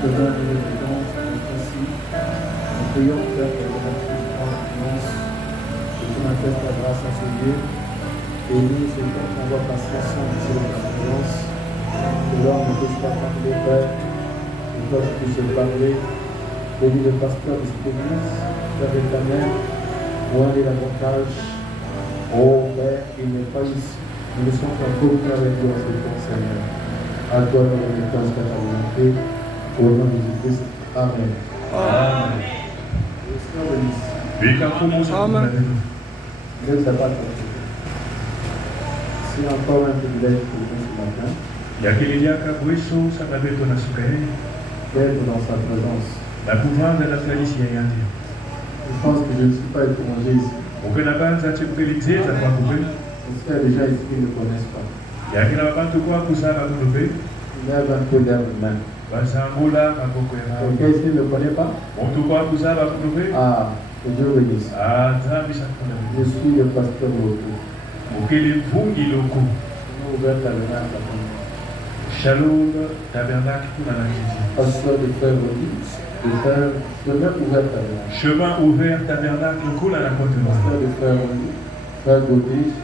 Devant nous, devant ainsi, nous prions, Père, pour la confiance, et tu manifestes ta grâce à ce lieu. Et nous, c'est le temps qu'on va passer sans dire de ta présence. Que l'homme ne puisse pas parler, Père, que toi tu puisses parler. Bénis le pasteur de cette église, Père éternel, loin davantage. Oh Père, il n'est pas ici. Nous ne sommes pas communis avec toi, c'est ton Seigneur. À toi, nous remettons ta volonté. Au nom de Jésus-Christ. Amen. Amen. Amen. Je ne sais pas quoi. C'est encore un privilège pour nous ce matin d'être dans sa présence. Je pense que je ne suis pas étranger ici. Les frères déjà ici qui ne connaissent pas. Lève un peu d'air humain. Quelqu'un ici ne le connaît pas? Ah, que Dieu bénisse. Je suis le pasteur local. Shalom, tabernacle pour la pasteur de frère Rodi, de frère chemin ouvert tabernacle. Chemin ouvert, tabernacle, cool à la côte de pasteur de frère Rodi, frère Godrich,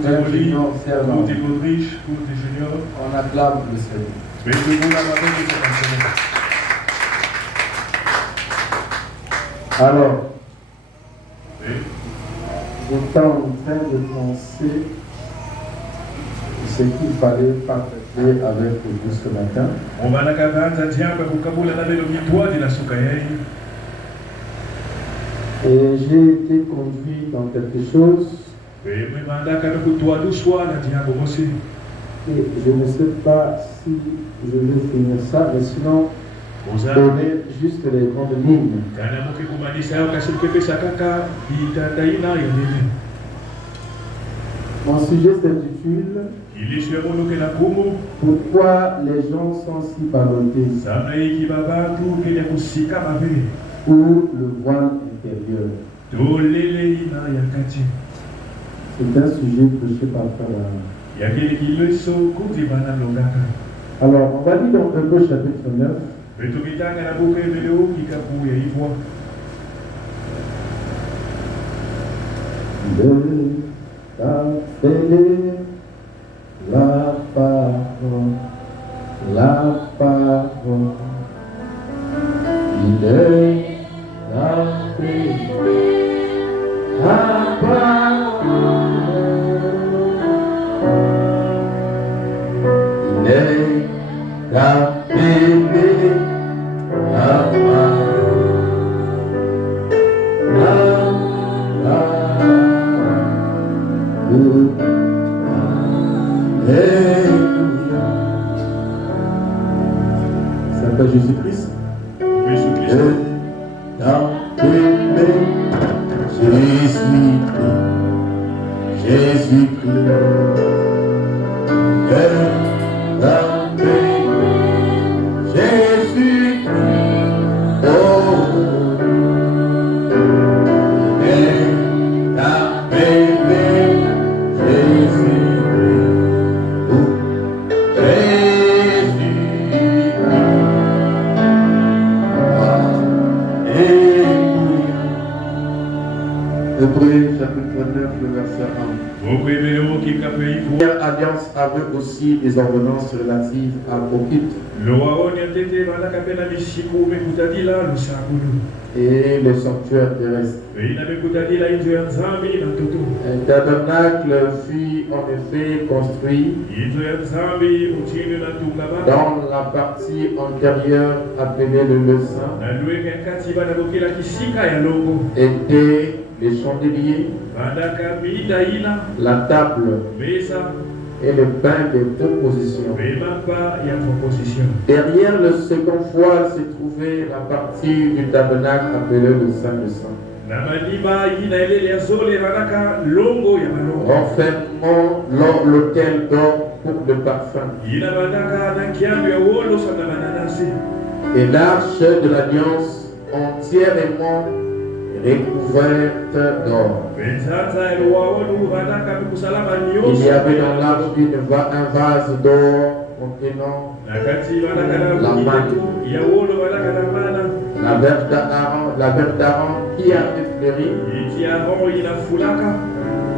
frère Junior, côté Godrich, côté Junior. On acclame le Seigneur. Alors, j'étais en train de penser ce qu'il fallait partager avec vous ce matin. Et j'ai été conduit dans quelque chose. Et je ne sais pas si je vais finir ça, mais sinon, donner juste les grandes lignes. Mon sujet s'intitule Pourquoi les gens sont si ballottés ou le voile intérieur. C'est un sujet prêché par Frère. Alors, on va lire dans Hébreux chapitre 9. La parole, il est appelé la parole, il est appelé la parole, Saint Jésus-Christ. Jésus-Christ. Hébreux chapitre 9, le verset 1. Première alliance avait aussi des ordonnances relatives au culte et les sanctuaires terrestres. Un tabernacle fut en effet construit dans la partie antérieure appelée le lieu saint. Était les chandeliers, la table et le pain de proposition. Derrière le second voile se trouvait la partie du tabernacle appelée le Saint des Saints. Renfermant l'autel d'or pour le parfum. Et l'arche de l'alliance entièrement recouverte d'or. Il y avait dans l'arche un vase d'or contenant la manne, la verge d'Aaron qui avait fleuri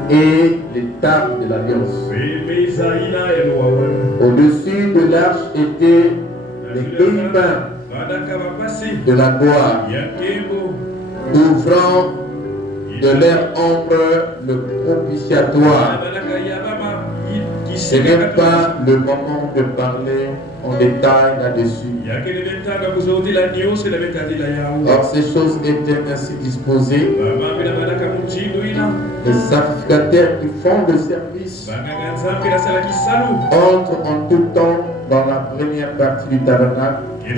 et les tables de l'alliance. Au-dessus de l'arche étaient les chérubins de la gloire, ouvrant de leur ombre le propitiatoire. Ce n'est pas le moment de parler en détail là-dessus. Or, ces choses étaient ainsi disposées. Les sacrificateurs qui font le service entrent en tout temps dans la première partie du tabernacle. Et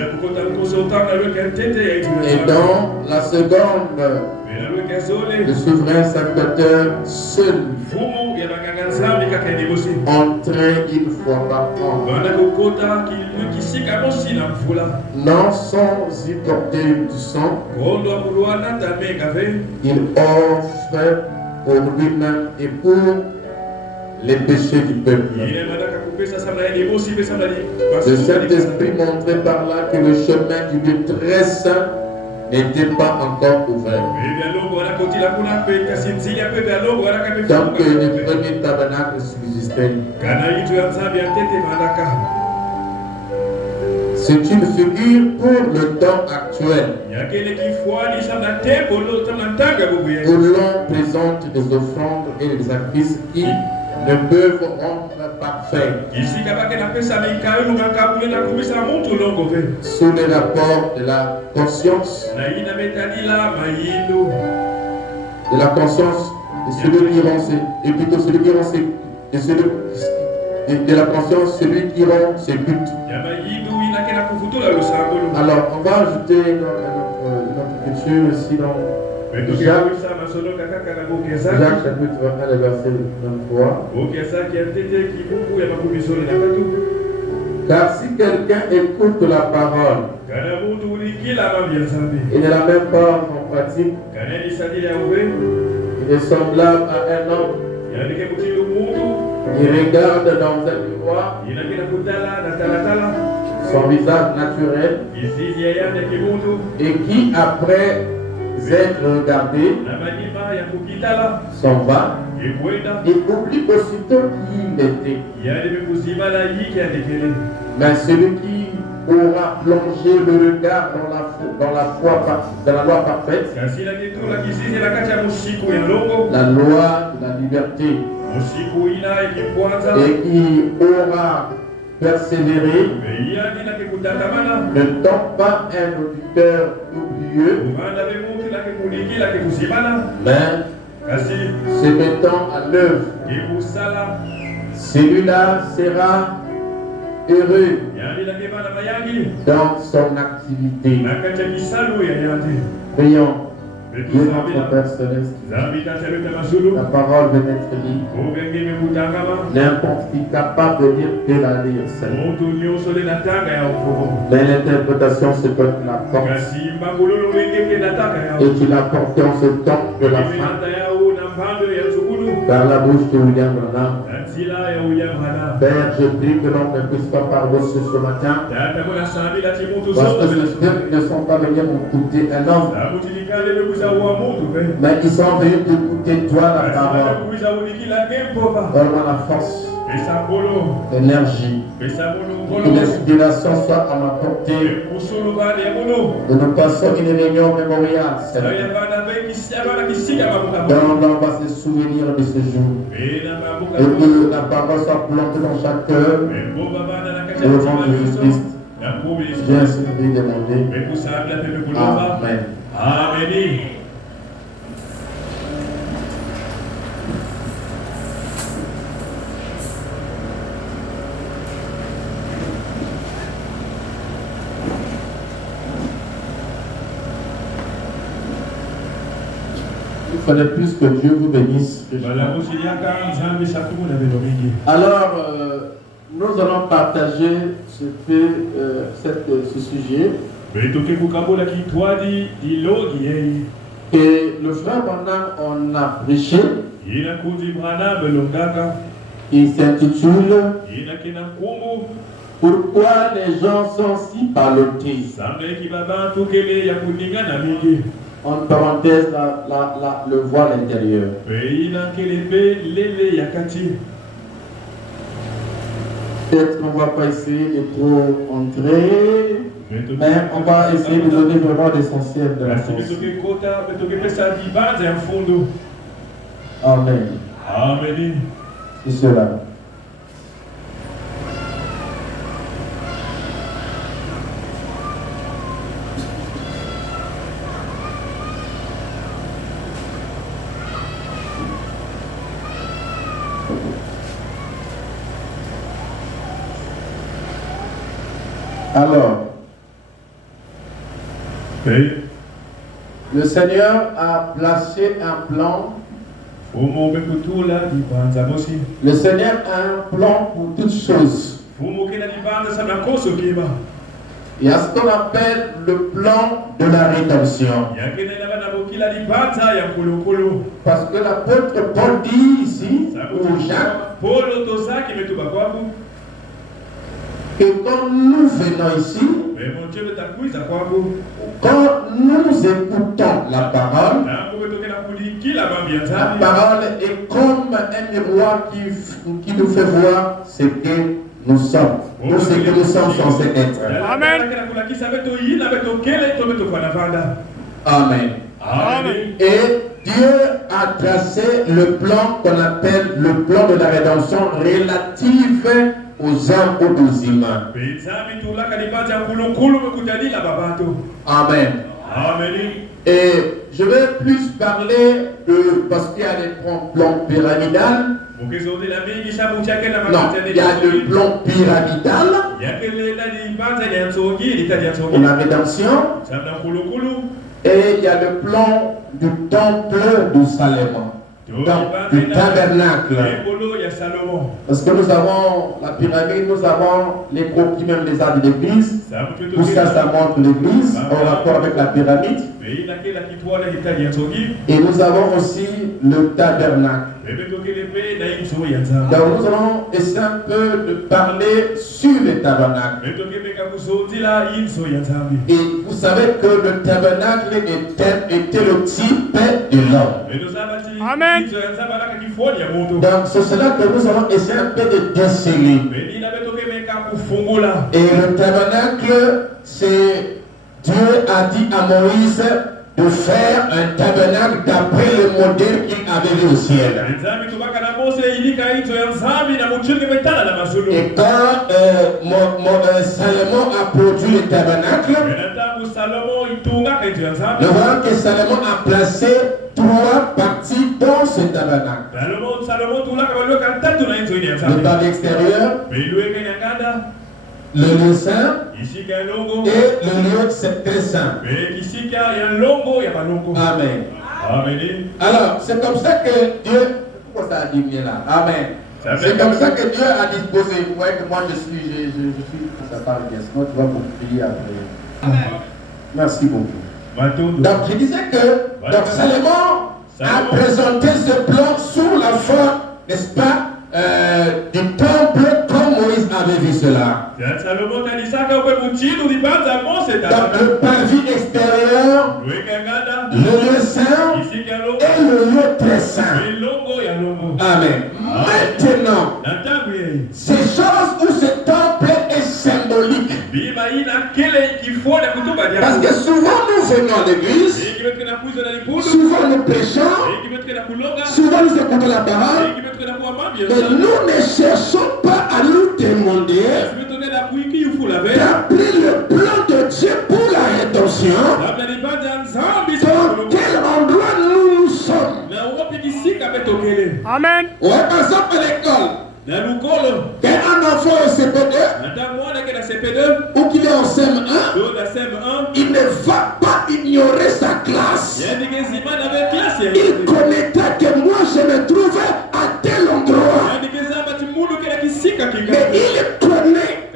dans la seconde, le souverain sacrificateur seul entrait une fois par an, non sans y porter du sang. Il offre pour lui-même et pour les péchés du peuple. Le Saint-Esprit montrait par là que le chemin du lieu très saint n'était pas encore ouvert. Tant que le premier tabernacle subsistait. C'est une figure pour le temps actuel, où l'on présente des offrandes et des sacrifices qui ne peuvent rendre parfait sous les rapports de la conscience, de celui qui rend et plutôt celui qui rend de la conscience, celui qui rend ses buts. Alors on va ajouter notre écriture ici dans Jacques chapitre 21, verset 23. Car si quelqu'un écoute la parole et ne la met pas en pratique, il est semblable à un homme qui regarde dans un miroir son visage naturel et qui, après être regardé, s'en va et oublie aussitôt qui il était. Mais celui qui aura plongé le regard dans la loi parfaite, la loi de la liberté, et qui aura persévéré, ne tombe pas un auditeur oublieux, mais se mettant à l'œuvre, celui-là sera heureux dans son activité. Prions. Dieu notre Père Céleste, la parole de notre vie, n'importe qui capable de lire peut la lire seul. Mais l'interprétation se donne la force. Et tu l'as porté en ce temps de la fin par la bouche de William Branham. Père, je prie que l'on ne puisse pas pardonner ce matin, parce que ceux qui ne sont pas venus m'écouter un homme, mais ils sont venus t'écouter toi la parole. Donne-moi la force, l'énergie, que l'inspiration soit à ma portée. Et nous passons une réunion mémoriale. On va se souvenir de ce jour. Et que la parole soit plantée dans chaque cœur. Et au nom de Jésus-Christ, j'ai ainsi demandé. Amen. Amen. Il fallait plus que Dieu vous bénisse. Alors, nous allons partager ce sujet. Et le frère Branham en a prêché. Il s'intitule Pourquoi les gens sont si ballottés? En parenthèse, le voile intérieur. Peut-être qu'on ne va pas essayer de trop entrer, mais on va essayer de donner vraiment l'essentiel de la pensée. Amen. Amen. C'est cela. Alors, le Seigneur a placé un plan. Le Seigneur a un plan pour toutes choses. Il y a ce qu'on appelle le plan de la rédemption. Parce que l'apôtre Paul dit ici, ou Jacques, que quand nous venons ici, quand nous écoutons la parole est comme un miroir qui nous fait voir ce que nous sommes, ou ce que nous sommes censés être. Amen. Amen. Amen. Et Dieu a tracé le plan qu'on appelle le plan de la rédemption relative aux hommes ou aux humains. Amen. Amen. Et je vais plus parler de, parce qu'il y a des plans pyramidales. Non, il y a le plan pyramidal pour la rédemption. Et il y a le plan du temple de Salomon. Donc, du tabernacle. Parce que nous avons la pyramide, nous avons les croquis, même les arts de l'église. Tout ça, ça montre l'église en rapport avec la pyramide. Et nous avons aussi le tabernacle. Donc nous allons essayer un peu de parler sur le tabernacle. Et vous savez que le tabernacle était le type de l'homme. Amen. Donc c'est cela que nous allons essayer un peu de déceler. Et le tabernacle, c'est Dieu a dit à Moïse de faire un tabernacle d'après le modèle qu'il avait vu au ciel. Et quand Salomon a produit le tabernacle, nous voyons que Salomon a placé 3 parties dans ce tabernacle. Le parvis extérieur, le lieu saint et le lieu très saint. Amen. Amen. Alors, c'est comme ça que Dieu... Pourquoi ça a dit bien là? Amen. C'est comme ça que Dieu a disposé. Vous voyez que moi je suis... Ça parle bien, sinon tu vas vous prier après. Amen. Merci beaucoup. Donc je disais que donc, Salomon a présenté ce plan sous la forme, n'est-ce pas, du temple comme Moïse avait vu cela. Donc le parvis extérieur, le lieu saint et le lieu très saint. Amen. Maintenant, ces choses où ce temple est symbolique. Parce que souvent nous venons à l'église, souvent nous prêchons, souvent nous écoutons la parole, mais nous ne cherchons pas à nous demander d'appeler le plan de Dieu pour la rédemption. Dans quel endroit nous sommes? Amen. Ouais, par exemple à l'école. Quand un enfant au CP2 ou qu'il est en CM1, il ne va pas ignorer sa classe. Il connaîtra que moi je me trouve à tel endroit. Mais il connaît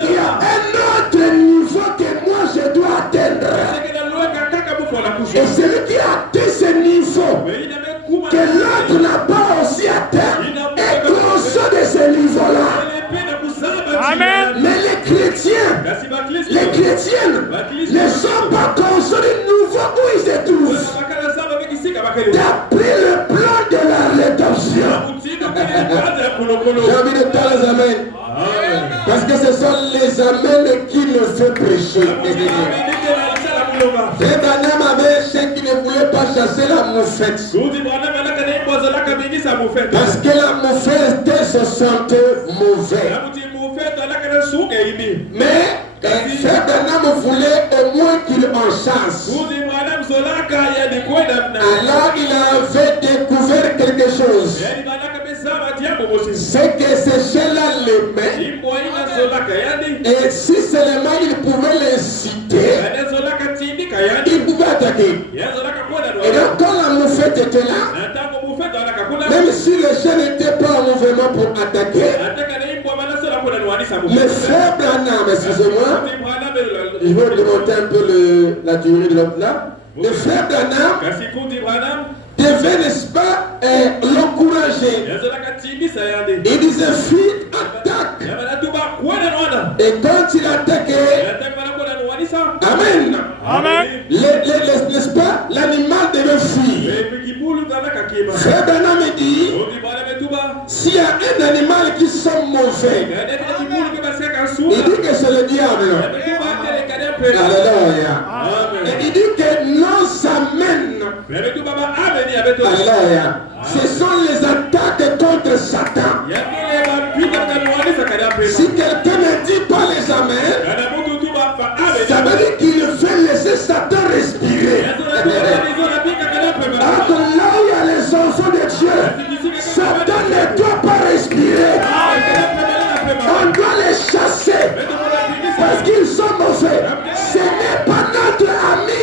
qu'il y a un autre niveau que moi je dois atteindre. Et celui qui a atteint ce niveau que l'autre n'a pas aussi atteint est conscient de ce niveau-là. Amen. Mais Les chrétiennes ne sont pas construits nouveaux où ils se trouvent. D'après le plan de la rédemption. J'ai envie de dire les amens. Parce que ce sont les amens qui nous fait prêcher. Frère Branham avait ceux qui ne voulaient pas chasser la moufette. Parce que la moufette était se sentait mauvais. Mais Frère Branham voulait au moins qu'il en chasse. Alors il avait découvert quelque chose. C'est que ces gens-là l'aimaient. Et si seulement il pouvait les citer, il pouvait attaquer. Et donc quand la moufette était là, même si les gens n'étaient pas en mouvement pour attaquer, le frère Branham, excusez-moi, je vais remonter un peu la durée de l'autre là. Le frère Branham devait, n'est-ce pas, l'encourager. Il disait, fille, attaque. Et quand il attaquait, amen. Amen. N'est-ce pas, l'animal devait fuir. Frère Branham dit, s'il y a un animal qui sent mauvais, il dit que c'est le diable. Alléluia. Et il dit que nos amène. Alléluia. Ce sont les attaques contre Satan. Si quelqu'un ne dit pas les amens, ça veut dire qu'il fait laisser Satan respirer. Alors que là où il y a les enfants de Dieu, Satan ne doit pas respirer. On doit les chasser parce qu'ils sont mauvais. Ce n'est pas notre ami,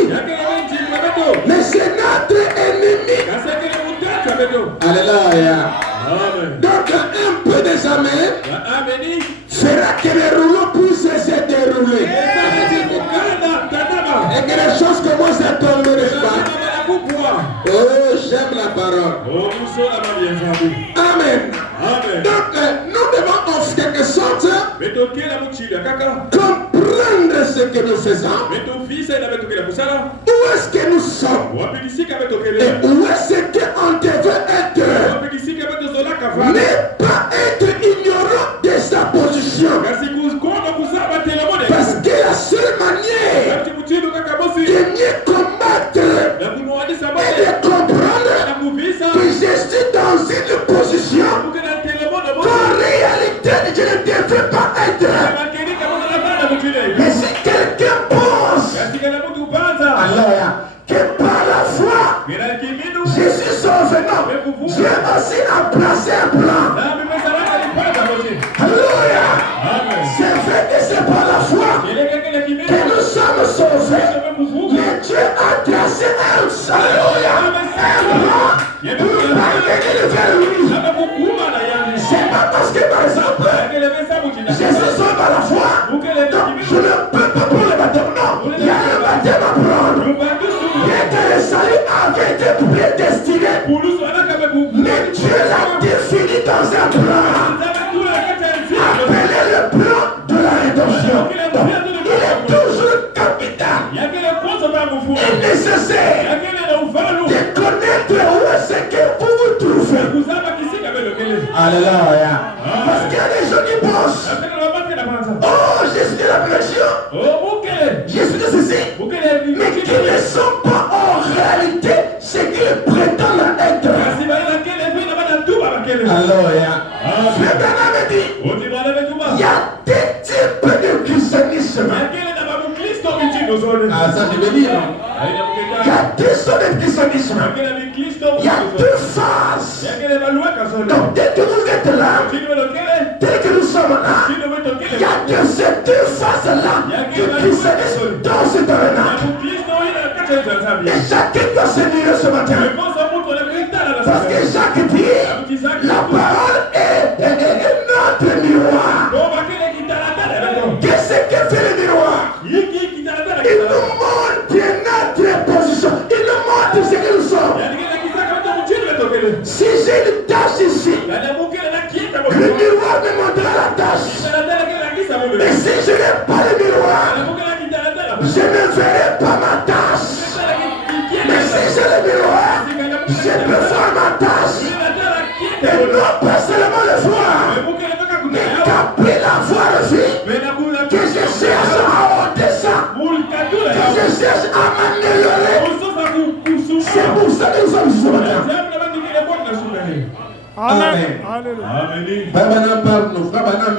mais c'est notre ennemi. Alléluia. Donc un peu des amens fera que les rouleaux puissent se dérouler. Et que les choses commencent à tomber, n'est-ce pas? Oh, j'aime la parole. Amen. Donc nous devons en quelque sorte comprendre ce que nous faisons. Où est-ce que nous sommes? Et où est-ce qu'on devait être? Ne pas être ignorant de sa position. Parce que la seule manière de mieux combattre et de comprendre que je suis dans une position qu'en réalité je ne devrais pas être. Mais si quelqu'un pense alors que par la foi je suis sauvé, non, Dieu aussi a placé un plan. Alléluia. C'est vrai que c'est par la foi que nous sommes sauvés. Mais Dieu a tracé un plan pour parvenir vers lui. C'est pas parce que par exemple je suis sauvé par la foi, donc je ne peux pas prendre le baptême. Non, il y a un baptême à prendre. Bien que le salut avait été prédestiné, mais Dieu l'a défini dans un plan. Appelez le plan de la rédemption. Donc, il est toujours capital et nécessaire de connaître où est-ce que vous vous trouvez. Alléluia. Parce qu'il y a des gens qui pensent, oh, je suis de la religion, je suis de ceci, mais qui ne sont pas en réalité ce qu'ils prétendent être. Alléluia. Frère Branham dit, il y a des types de christianisme. Ah, ça je veux dire. Il y a deux sortes de christianisme. Il y a deux phases. Donc dès que vous êtes là, dès que nous sommes là, il y a de ces deux phases-là du christianisme dans ce domaine-là. Et chacun doit se dire ce matin. Parce que Jacques dit, la parole est notre miroir. Qu'est-ce que fait le miroir? Il nous montre notre position. Il nous montre ce que nous sommes. Si j'ai une tâche ici, le miroir me montrera la tâche. Et si je n'ai pas le miroir, je ne verrai pas ma tasse. Mais si j'ai le miroir, je peux voir ma tasse. Et non pas seulement le voir, mais qu'après l'avoir vu, que je cherche à au-dessus, que je cherche à m'améliorer. C'est pour ça que nous sommes ici ce matin. Amen. Amen. Alléluia. Amen. Frère Branham, parle-nous. Frère Branham,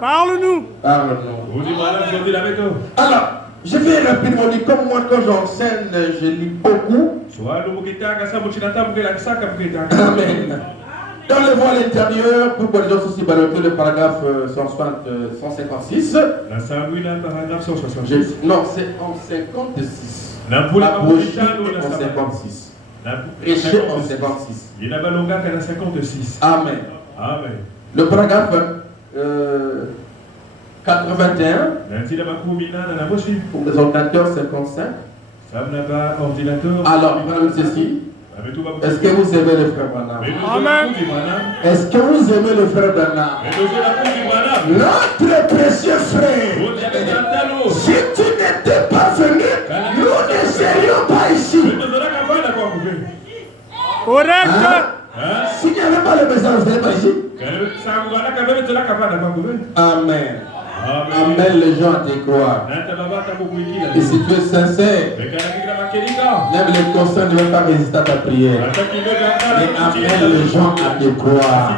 Parle-nous. parle-nous. Vous dites, madame, vous dites avec eux. Alors, je vais rapidement dire, comme moi quand j'enseigne, je lis beaucoup. Amen. Dans le voile intérieur, pour que les gens aussi balancent le paragraphe 156. Non, c'est en 56. La brochure est en 56. Prêcher en 56. Amen. Amen. Le paragraphe 81, pour les ordinateurs 55. Alors, il va nous ceci. Est-ce que vous aimez le frère Branham? Amen. Est-ce que vous aimez le frère Branham? Notre précieux frère, si tu n'étais pas venu, nous ne serions pas ici. Correct. S'il n'y avait pas le message, vous n'êtes pas ici. Amen. Amen, les gens te croient. Et si tu es sincère, même les conscients ne vont pas résister à ta prière. Mais amen, les gens te croient.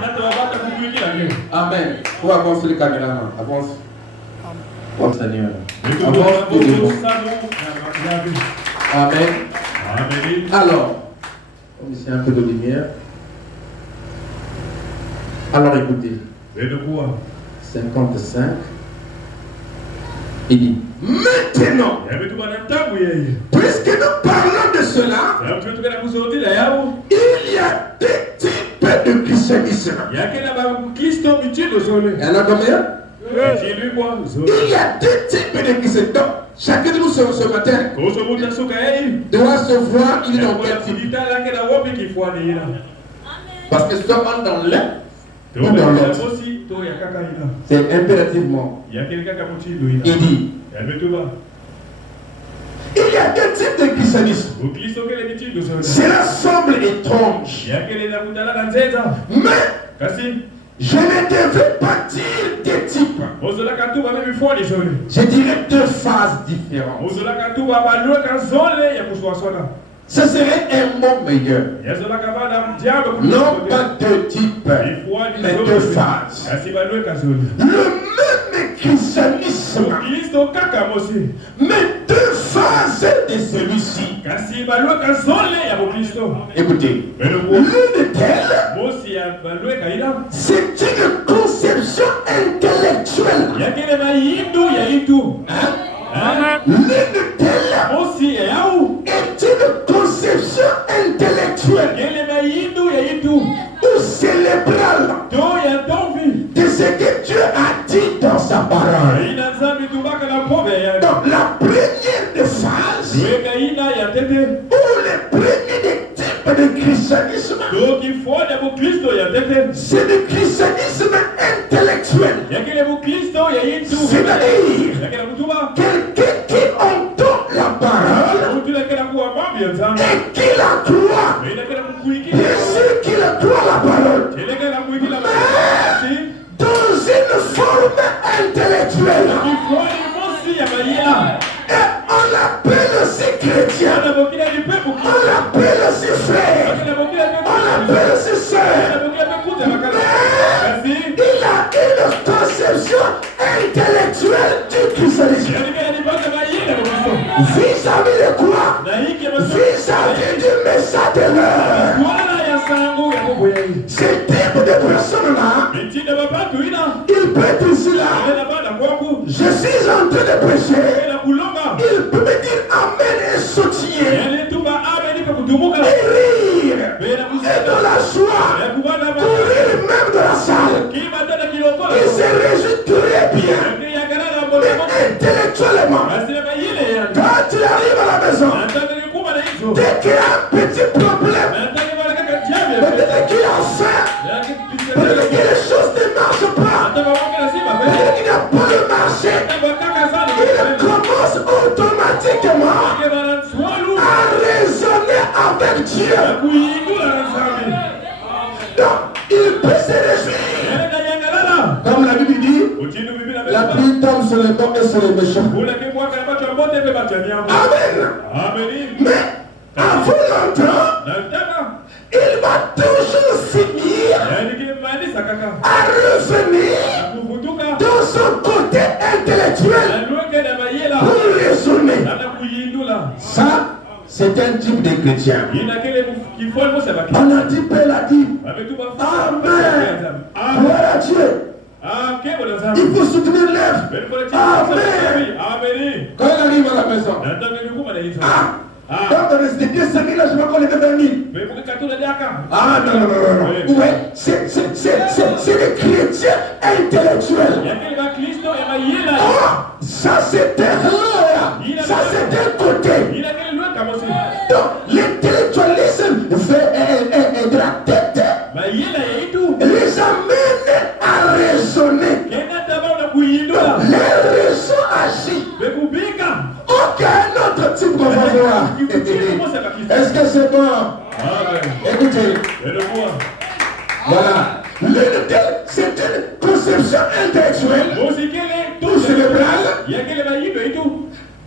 Amen. Faut avancer le caméraman. Avance. Oh Seigneur. Avance pour le bon. Amen. Alors, comme ici un peu de lumière. Alors écoutez. 55. Il dit, maintenant, puisque nous parlons de cela, il y a deux types de christianisme. Il y en a combien? Il y a deux types de christianisme. Donc, chacun de nous ce matin doit se voir, il est dans quel type. Parce que soit on dans l'un ou dans l'autre. C'est impérativement. Il dit, il y a deux types de christianisme. Cela semble étrange. Mais je ne devais pas dire des types. Je dirais deux phases différentes. Ce serait un mot meilleur. Non pas deux types, mais deux phases. Le même christianisme, mais deux phases de celui-ci. Écoutez, l'une d'elles, c'est une conception intellectuelle. L'une d'elles est une conception intellectuelle ou cérébrale de ce que Dieu a dit dans sa parole. Donc la première phase ou le premier type de christianisme, c'est le christianisme intellectuel. C'est-à-dire quelqu'un qui entend la parole et qui la croit. Bien sûr qu'il croit la parole, mais dans une forme intellectuelle. Et on l'appelle aussi chrétien, on l'appelle aussi frère, on l'appelle aussi sœur. Mais il a une conception intellectuelle du christianisme. Vis-à-vis de quoi? Vis-à-vis du message de l'heure. Ce type de personne-là, il peut être ici là. Je suis en train de prêcher. Il peut me dire amen et sautiller. Et rire. Et dans la joie. Courir même de la salle. Il se réjouit très bien. Mais intellectuellement, quand il arrive à la maison, dès qu'il a un petit problème, peut-être qu'il a faim, peut-être que les choses ne marchent pas, peut-être qu'il n'a pas de marché, il commence automatiquement à raisonner avec Dieu. Donc, il peut se réjouir. Comme la Bible dit, la pluie tombe sur les bons et sur les méchants. Amen. Mais avant longtemps, il va toujours finir à revenir dans son côté intellectuel pour raisonner. Ça, c'est un type de chrétien. On a dit, Père a dit, Amen. Gloire à Dieu. Il faut soutenir l'œuvre. Amen. Quand il arrive à la maison, quand on reste 5 000, je vais encore lever 20 000. Ah non. Ouais, c'est des chrétiens intellectuels. Ça c'est un côté. Donc l'intellectualisme fait de la tête les amène à raisonner. Donc les raisons agissent. Aucun autre type qu'on va voir. Est-ce que c'est bon? Écoutez. Voilà. C'est une conception intellectuelle ou cérébrale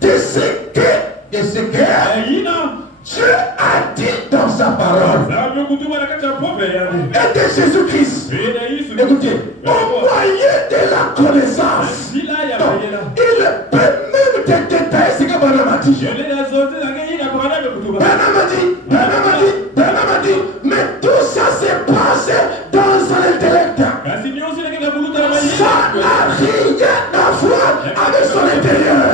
de ce que Dieu a dit dans sa parole. Et de Jésus-Christ. Écoutez, au moyen de la connaissance, il peut même te détailler ce que Branham a dit. Branham a dit, mais tout ça s'est passé dans son intellect. Ça n'a rien à voir avec son intérieur.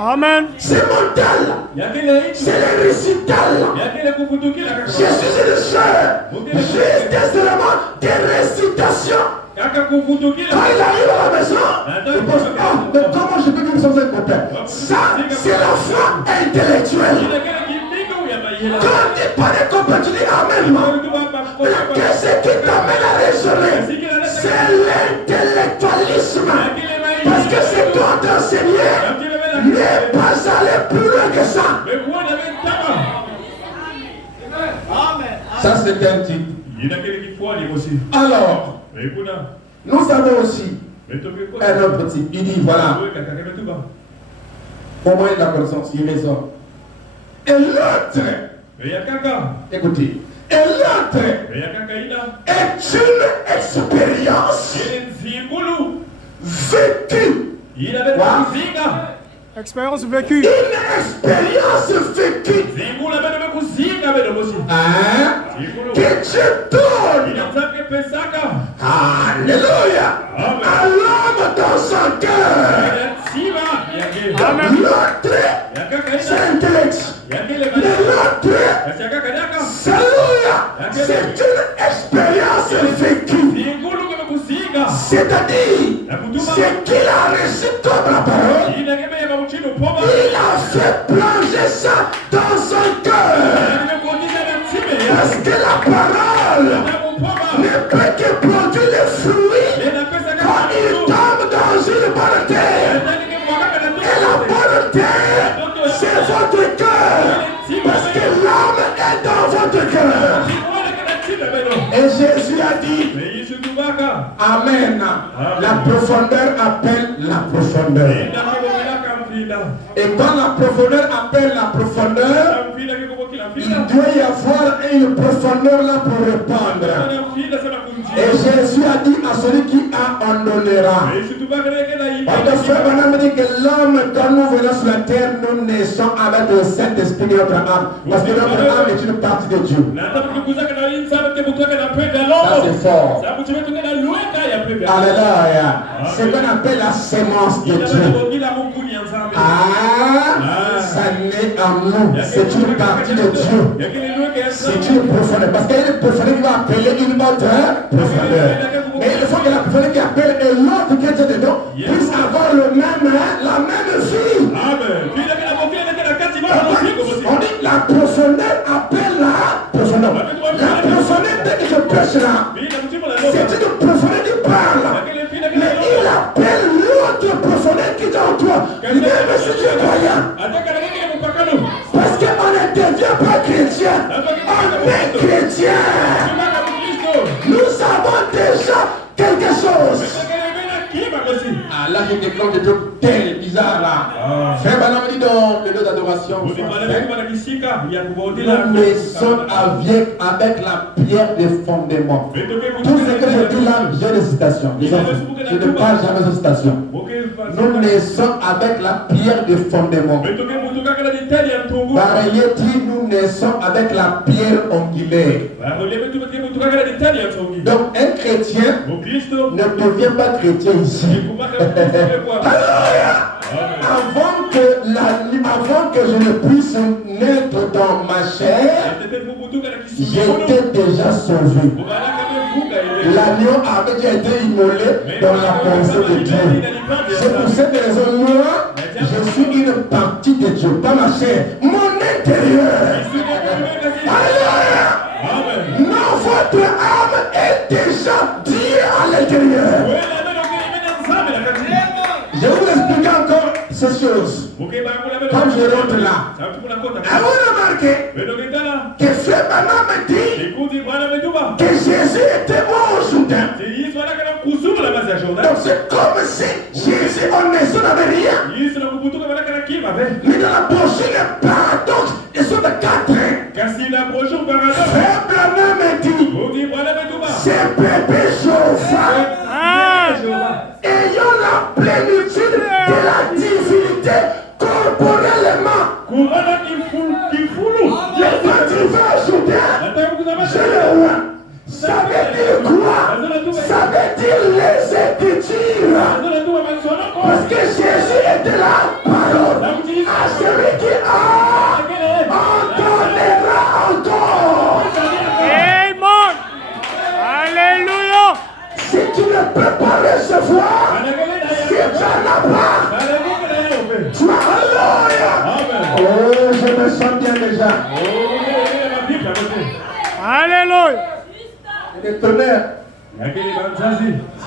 Amen. C'est mental. C'est le récital. Je suis une sœur. Juste des éléments de récitation. Quand il arrive à la maison, il pense, mais comment je peux vivre sans un copain? Ça, c'est la foi intellectuelle. Quand tu parles de copain, tu dis Amen. Qu'est-ce qui t'amène à raisonner? C'est l'intellectualisme. Parce que c'est toi d'enseigner. N'est pas aller plus loin que ça. Ça c'est un type. Alors, nous avons aussi un autre type. Il dit voilà. Pour moi, il a la connaissance, il raisonne. Et l'autre, écoutez, et l'autre est une expérience vécue. Expérience vécue. Une expérience vécue. Que Dieu donne. Alléluia. À l'homme dans son cœur. L'autre, c'est intellect. Mais l'autre, c'est une expérience vécue. C'est-à-dire, c'est qu'il a reçu comme la parole. Il a fait plonger ça dans son cœur. Parce que la parole ne peut que produire les fruits quand il tombe dans une bonne terre. Et la bonne terre, c'est votre cœur. Parce que l'âme est dans votre cœur. Et Jésus a dit, Amen. La profondeur appelle la profondeur. Et quand la profondeur appelle la profondeur, il doit y avoir une profondeur là pour répondre. Et Jésus a dit à celui qui a, on donnera. Votre frère Branham dit que l'homme, quand nous venons sur la terre, nous naissons avec le Saint-Esprit de notre âme. Parce que notre âme est une partie de Dieu. Ça c'est fort. Alléluia. C'est ce qu'on appelle la sémence de Dieu. Ça naît en nous. C'est une partie de Dieu. C'est une profondeur. Parce qu'il y a une profondeur qui va appeler une autre profondeur. Mais il faut que la profondeur qui appelle et l'autre qui est dedans puisse avoir la même vie. On dit la profondeur appelle la profondeur. La profondeur dès que je prêche là, c'est une profondeur qui parle. Mais il appelle l'autre profondeur qui est en toi. Même si tu es croyant. Parce qu'on ne devient pas chrétien. On est chrétien. Nous avons déjà quelque chose. Ah là, j'ai des comptes de trucs tels bizarres là. Frère Banam dit dans le lieu d'adoration, nous sommes avec la pierre de fondement. Tout ce que je dis là, j'ai des citations. Je ne parle jamais de citations. Nous naissons avec la pierre de fondement. Pareil dit, nous naissons avec la pierre angulaire. Donc un chrétien ne devient pas chrétien ici. Avant que je ne puisse naître dans ma chair, j'étais déjà sauvé. L'agneau avait déjà été immolé dans la pensée de Dieu. C'est pour cette raison, moi, je suis une partie de Dieu, pas ma chair, mon intérieur. Alléluia. Non, votre âme est déjà Dieu à l'intérieur. Je vais vous expliquer encore ces choses. Comme je rentre là, avez-vous remarqué que Frère Banam dit que Jésus était mort au Jourdain. Donc c'est comme si Jésus en naissant n'avait rien. Mais dans la brochure, le paradoxe, ils sont de 4 ans. Frère Banam dit, c'est bébé Jéhovah. Ayant la plénitude de la divinité corporellement. Le vivant aujourd'hui, je le vois. Ça veut dire quoi? Ça veut dire les Écritures. Parce que Jésus était la parole. À celui qui a, on donnera encore. Amen. Alléluia. Si tu ne peux pas recevoir, si tu n'en as pas, tu as alléluia. Oh, je me sens bien déjà. Alléluia. Et le tonnerre. Si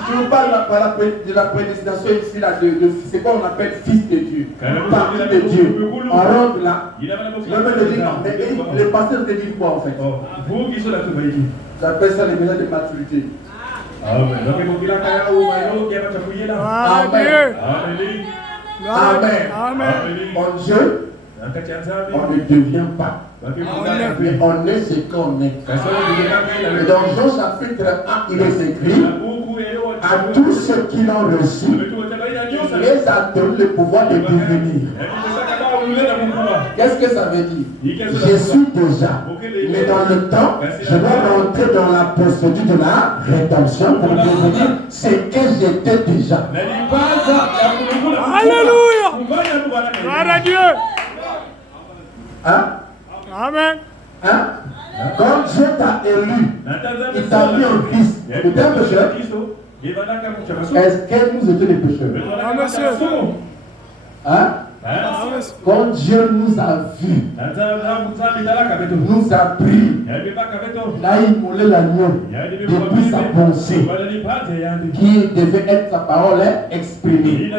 tu nous parles de la prédestination ici, là, c'est quoi on appelle fils de Dieu, partie de Dieu. On rentre là. Tu vas me le dire, mais les pasteurs te disent quoi en fait? J'appelle ça les messages de maturité. Amen. Amen. En Dieu, on ne devient pas. Mais on est ce qu'on est. Et dans Jean chapitre 1, il est écrit à tous ceux qui l'ont reçu, il les a donné le pouvoir de devenir. Qu'est-ce que ça veut dire? Je suis déjà. Mais dans le temps, je vais rentrer dans la procédure de la rédemption pour devenir ce que j'étais déjà. Alléluia. Gloire à Dieu. Hein? Amen. Hein? Quand Dieu t'a élu, il t'a mis en Christ. Tu étais un pécheur. Est-ce que nous étions des pécheurs? Ah, monsieur. Hein? Quand Dieu nous a vus, nous a pris, il a immolé l'agneau depuis sa pensée, qui devait être sa parole exprimée.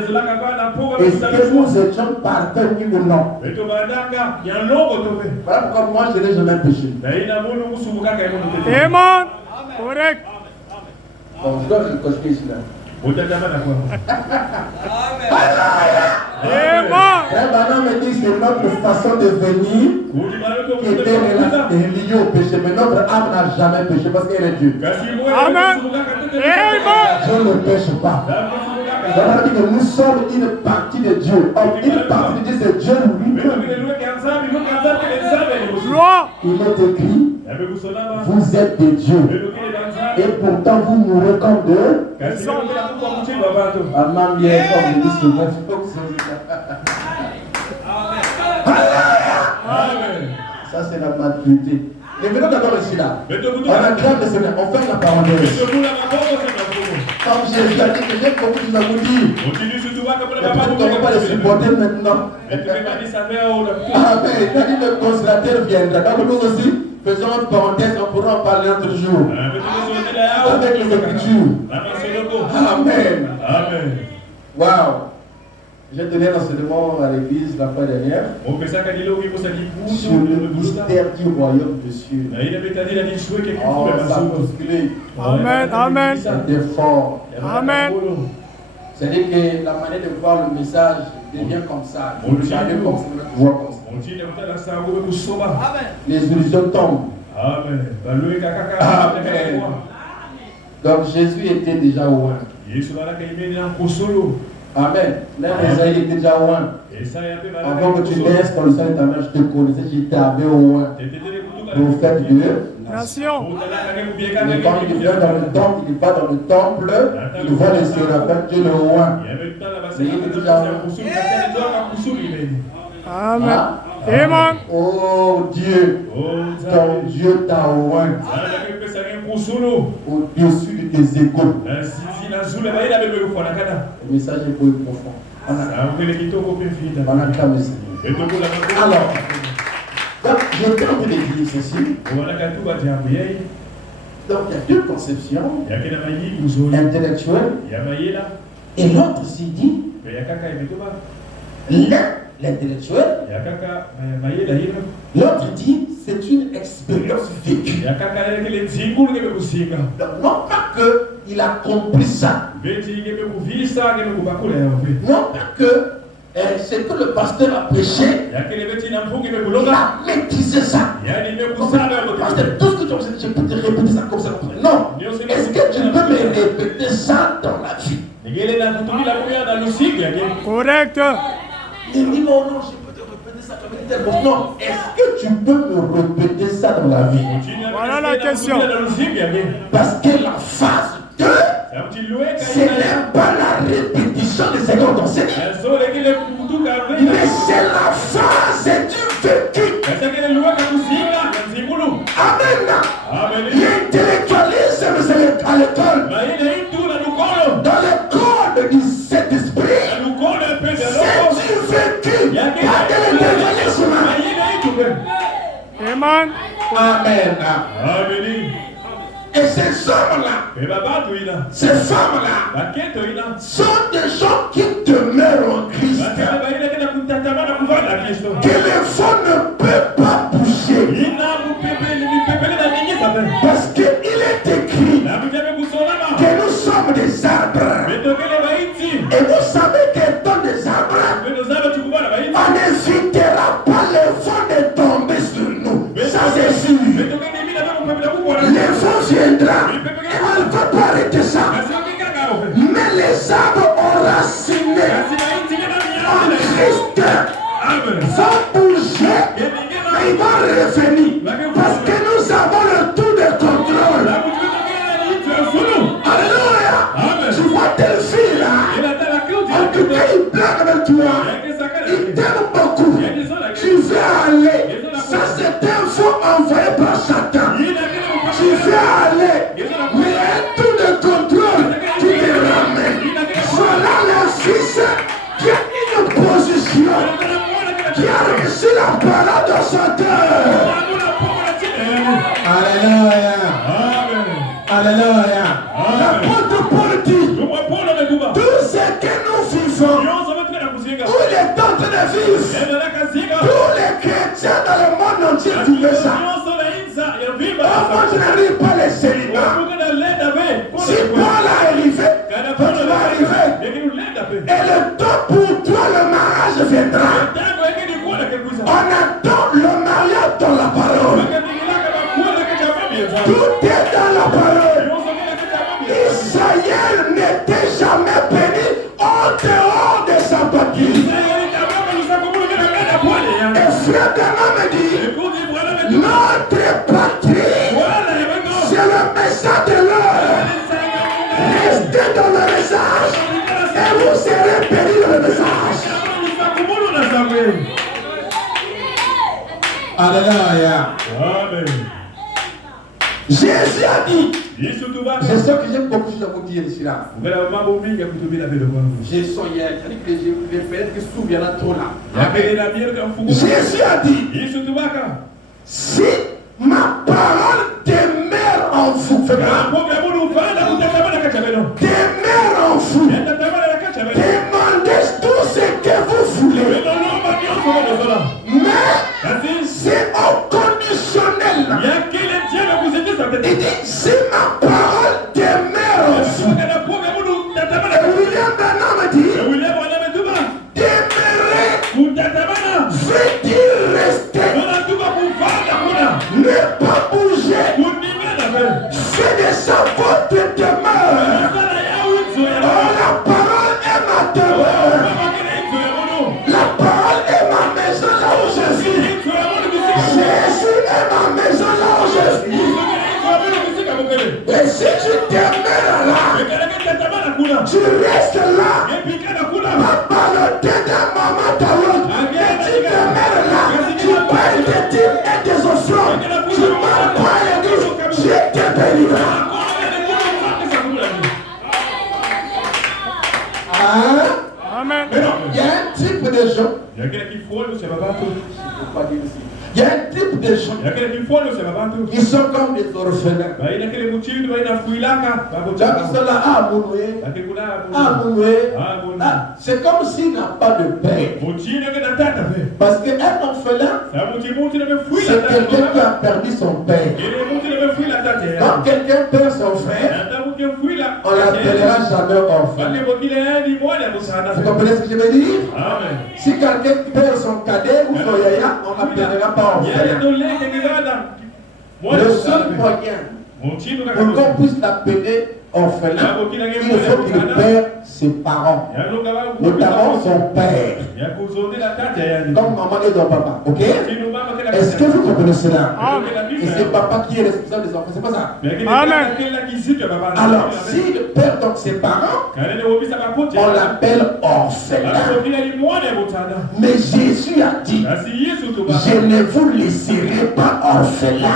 Est-ce que nous étions parfaits ou non? Voilà pourquoi moi je n'ai jamais péché. Amen. Correct. Bon, je dois le cocher ici là. Amen. Maintenant, me dit que c'est notre façon de venir qui était liée au péché. Mais notre âme n'a jamais péché parce qu'elle est Dieu. Amen. Amen. Je ne pêche pas. Ça veut dire que nous sommes une partie de Dieu. Or, une partie de Dieu, c'est Dieu lui-même. Gloire. Il est écrit, vous êtes des dieux. Et pourtant, vous mourrez comme deux. Ah, ma mère, comme je dis souvent, ça, c'est la maturité. Mais venons d'abord ici là. On acclame le Seigneur. On ferme la parenthèse. Comme Jésus a dit que j'ai beaucoup de choses à vous dire. Mais vous ne pas les supporter maintenant. Amen. Il a dit le consolateur viendra. Donc nous aussi, faisons une parenthèse, on pourra en parler un autre jour. Avec les Écritures. Amen. Amen. Wow. J'ai donné un enseignement à l'église la fois dernière sur le mystère du royaume de cieux. Oh, ça a bousculé. Amen. Amen. C'était fort. Amen. C'est-à-dire que la manière de voir le message devient comme ça. Vous savez comme ça, vous voyez comme ça. Les illusions tombent. Amen. Amen. Donc Jésus était déjà au loin. Amen. Là, il était déjà au loin. Avant que tu naisses dans le sein de ta mère, je te connaissais, j'étais avec au loin. Prophète de Nation. Mais quand il vient dans le temple, il va dans le temple, il voit les séraphins, Dieu le loin. Mais il est déjà au loin. Amen. Amen. Oh Dieu, ton Dieu t'a au loin, au-dessus de tes égaux. Le message est beau et profond. On acclame le Seigneur. Alors, donc, je vais en train de dire ceci. Donc, il y a deux conceptions, intellectuelle, et l'autre s'y dit, l'intellectuel, l'autre dit, c'est une expérience vécue. Donc, non pas qu'il a compris ça, non pas que c'est que le pasteur a prêché, il a maîtrisé ça. Pasteur, tout ce que tu as dit, je peux te répéter ça comme ça. Non. Est-ce que tu peux me répéter ça dans la vie? Correct. Il dit non, je peux te répéter ça comme ça. Non. Est-ce que tu peux me répéter ça dans la vie? Voilà la question. Parce que la phase 2, ce n'est pas la répétition des secondes d'enseignement, mais c'est la phase du vécu. Amen. L'intellectualisme, c'est à l'école. Dans le code du Saint-Esprit, c'est du vécu. Pas de l'intellectualisme. Amen. Amen. Et ces hommes-là, ces femmes-là, sont des gens qui demeurent en Christ. Que les faux ne peuvent pas bouger. Parce qu'il est écrit que nous sommes des arbres. Et vous savez qu'étant des arbres, on n'évitera pas le vent de tomber sur nous. Ça c'est sûr. Les vents viendra et on ne va pas arrêter ça. Mais les arbres enracinés en Christ vont bouger, mais ils vont revenir. Parce que nous avons le tout de contrôle. Alléluia. Tu vois telle fille là, en tout cas il plaque avec toi, il t'aime beaucoup. Tu veux aller, ça c'est un faux envoyé par Satan. Tu veux aller, mais un tout de contrôle qui te ramène. Voilà le fils qui a une position, qui a reçu la parole dans son cœur. Alléluia. Alléluia. L'apôtre Paul dit, tout ce que nous vivons, où il est en train de vivre, tous les chrétiens dans le monde entier vivaient ça. Comment tu n'arrives pas les célibats? Si Paul a arrivé, toi tu vas arriver. Et le temps pour toi, le mariage viendra. On attend le mariage dans la parole. Tout est dans la parole. Israël n'était jamais béni en dehors de sa patrie. Et frère Branham me dit, notre patrie, c'est le message de l'heure. Restez dans le message et vous serez bénis dans le message. Alléluia. Amen. Jésus a dit, je sais que j'ai beaucoup de choses à vous dire ici là. J'ai son hier, c'est-à-dire que je vais faire que souviendra trop là. Jésus a dit, si ma parole demeure en vous, demeure en vous, demandez tout ce que Et si tu demeures là, tu restes là, papa le dédé, maman ta l'autre, et tu demeures là, tu payes des dîmes et des offrandes, tu m'as pas dit, je te bénirai. Amen. Mais non, il y a un type de gens. Il y a quelqu'un qui frôle, c'est pas partout. Il y a un type de gens. Il y a quelqu'un qui frôle, c'est pas partout. Ils sont comme des orphelins. Il y a quelqu'un qui frôle, il y a fouille là, Ils sont là, ah, Mounoué. Ah, Mounoué. Ah, c'est comme s'il n'a pas de père. Parce qu'un orphelin, c'est quelqu'un qui a perdu son père. Quand quelqu'un perd son frère, on ne l'appellera jamais orphelin. Vous comprenez ce que je veux dire? Si quelqu'un perd son cadet ou son yaya, on ne l'appellera pas orphelin. Le seul moyen pour qu'on puisse l'appeler orphelin, il faut qu'il perde ses parents, notamment son père, comme maman et son papa. Ok? Est-ce que vous comprenez cela? Et c'est papa qui est responsable des enfants, c'est pas ça? Amen. Alors, s'il perd donc ses parents, on l'appelle orphelin. Mais Jésus a dit, je ne vous laisserai pas orphelin.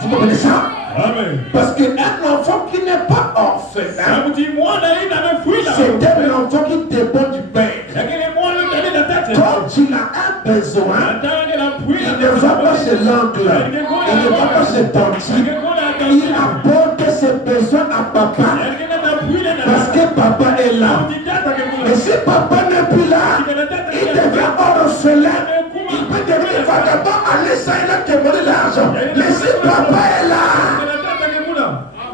Vous comprenez ça? Amen. Parce qu'un enfant qui n'est pas orphelin, c'est un enfant qui dépend du père. Quand tu as un besoin, il ne va pas chez l'oncle, il ne va pas chez tante, il apporte ses besoins à papa. Parce que papa est là. Et si papa n'est plus là, il devient orphelin. Il peut devenir vagabond, aller ça et là demander l'argent. Mais si papa est là,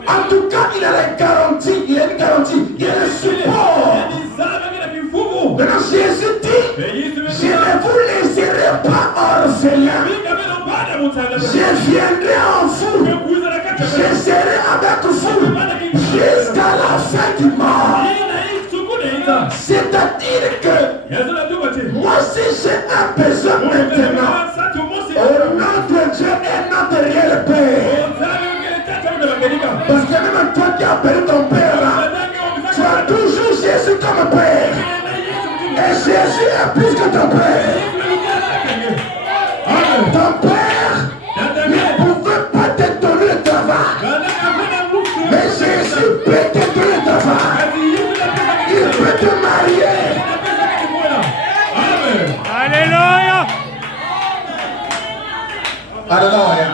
en tout cas, il a la garantie, il a une garantie, il a le support. Maintenant, Jésus dit, je ne vous laisserai pas orphelin. Je viendrai en vous. Je serai avec vous jusqu'à la fin du monde. C'est-à-dire que moi, si j'ai un besoin maintenant, au nom de Dieu et notre réel Père, parce que même toi qui as perdu ton père là, tu as toujours Jésus comme père. Et Jésus est plus que ton père. Ton père ne pouvait pas te donner le travail. Mais Jésus peut te donner le travail. Il peut te marier. Alléluia. Alléluia.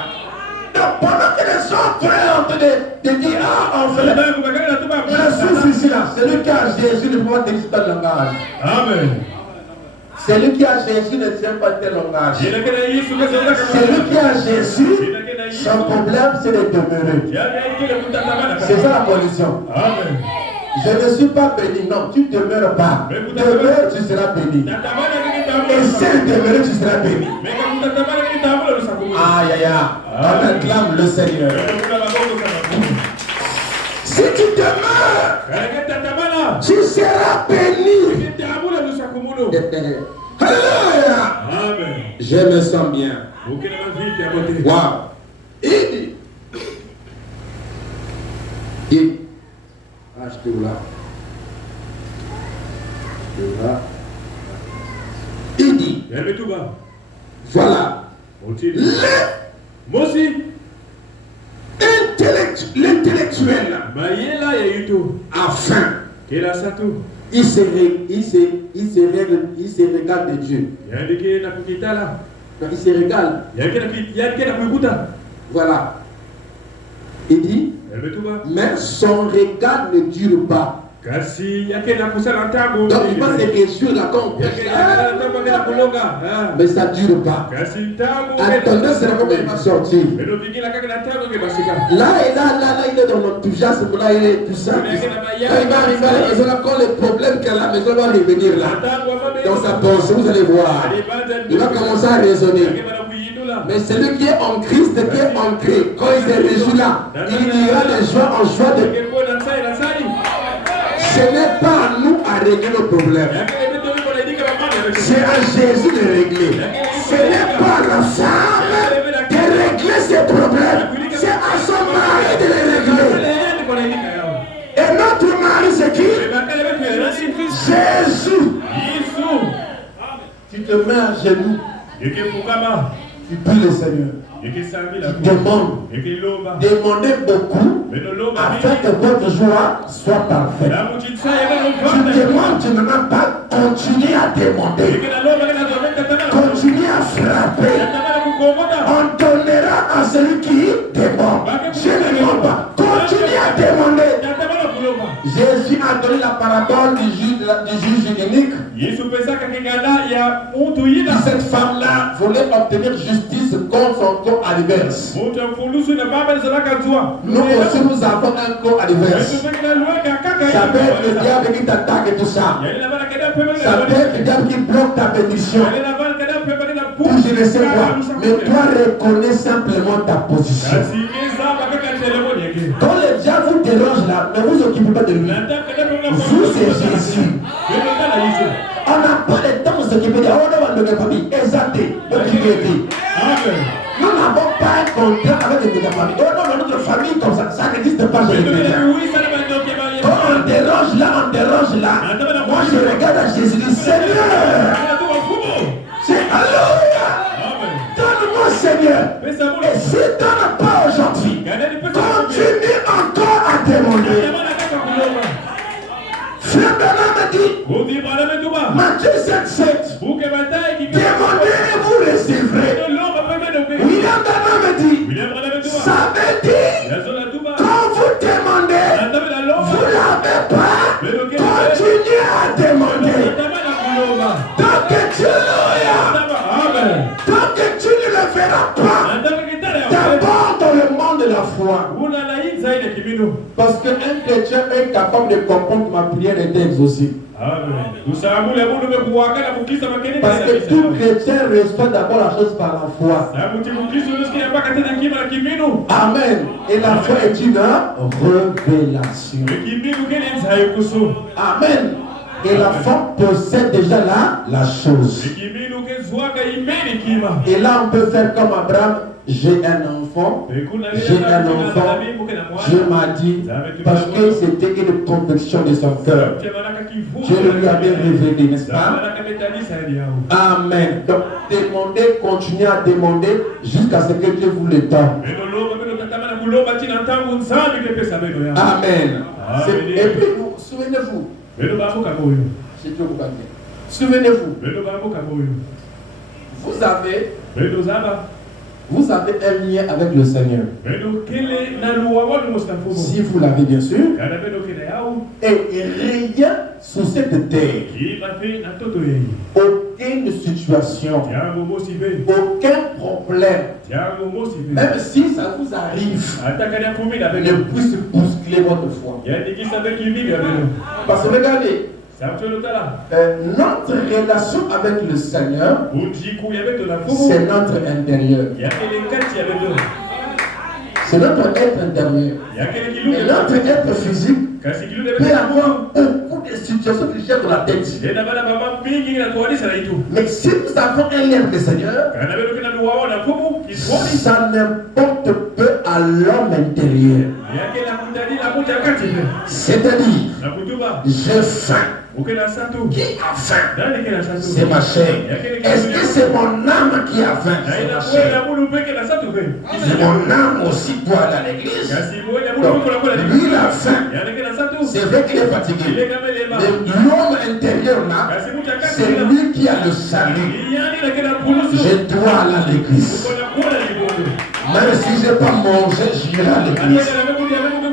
Donc pendant que les autres frères ont en train de dire, ah, on fait le souci ici là, celui qui a Jésus ne peut pas tenir tel langage. Amen. Celui qui a Jésus ne tient pas tel langage. Celui qui a Jésus, son problème c'est de demeurer. C'est ça la condition. Amen. Je ne suis pas béni, non, tu ne demeures pas. Demeure, tu seras béni. Et si demeurer, tu seras béni. Aïe aïe aïe, on acclame le Seigneur. Si tu demeures, tu seras béni. Alléluia. Je me sens bien. Waouh. Il dit, achetez là. Il dit, voilà, l'intellectuel a faim. Il se régale de Dieu. Il se régale. Voilà. Il dit, mais son régal ne dure pas. Donc il va se réjouir là quand mais ça ne dure pas. Attendez, c'est là comment il va sortir. Là, il est dans l'enthousiasme, là, il est tout ça. Quand il va arriver à la maison, là, quand le problème qu'il a à la maison va revenir là, dans sa pensée, vous allez voir. Il va commencer à raisonner. Mais celui qui est en Christ, qui est ancré, quand il se réjouit là, il ira de joie en joie. Ce n'est pas à nous à régler nos problèmes. C'est à Jésus de régler. Ce n'est pas à la femme de régler ses problèmes. C'est à son mari te mets à genoux. Tu pries le Seigneur. Tu demandes. Demandez beaucoup afin que votre joie soit parfaite. Tu demandes, tu n'en as pas. Continue à demander. Continue à frapper. On donnera à celui qui demande. Je ne demande pas. Continue à demander. Jésus a donné la parabole du juge unique. Cette femme-là voulait obtenir justice contre son corps adverse. Nous aussi, nous avons un corps adverse. Ça peut être le diable qui t'attaque et tout ça. Ça peut être le diable qui bloque ta bénédiction. Ou je ne sais quoi. Mais toi, reconnais simplement ta position. Quand le diable vous dérange là, ne vous occupez pas de lui. Vous, c'est Jésus. On n'a pas le temps de s'occuper de la famille. Exacté. Nous n'avons pas un contrat avec les familles. Oh non, notre famille comme ça, ça n'existe pas chez les chrétiens. Quand on dérange là, moi je regarde à Jésus, le Seigneur. C'est Alléluia. Donne-moi Seigneur. Et si tu n'en pas aujourd'hui, continue encore à demander. Frère Bernard me dit, Matthieu 7:7, demandez et vous recevrez. William Bernard me dit, ça veut dire, quand vous demandez, vous n'avez pas, continuez à demander. Tant que tu ne le verras pas, d'abord dans le monde de la foi. Parce qu'un chrétien est capable de comprendre que ma prière était exaucée. Parce que tout chrétien reçoit d'abord la chose par la foi. Amen. Et la foi est une révélation. Amen. Et la foi possède déjà la chose. Et là on peut faire comme Abraham. J'ai un enfant. Dieu m'a dit, parce que c'était une conviction de son cœur. Dieu lui avait révélé, n'est-ce pas? Amen. Donc, demandez, continuez à demander jusqu'à ce que Dieu vous le donne. Amen. Et puis, souvenez-vous. Souvenez-vous. Vous avez un lien avec le Seigneur. Si vous l'avez bien sûr. Et rien sur cette terre. Aucune situation. Aucun problème. Même si ça vous arrive. Ne puisse bousculer votre foi. Parce que regardez. Notre relation avec le Seigneur, c'est notre intérieur. C'est notre être intérieur. Et notre être physique peut avoir beaucoup de situations qui gèrent dans la tête. Mais si nous avons un lien avec le Seigneur, ça n'importe peu à l'homme intérieur. C'est-à-dire, j'ai faim. Qui a faim? C'est ma chair. Est-ce que c'est mon âme qui a faim? C'est ma chair. C'est mon âme aussi doit aller à l'église. Donc, lui il a faim. C'est vrai qu'il est fatigué. Mais l'homme intérieur là, c'est lui qui a le salut. Je dois aller à l'église. Même si je n'ai pas mangé, j'irai à l'église.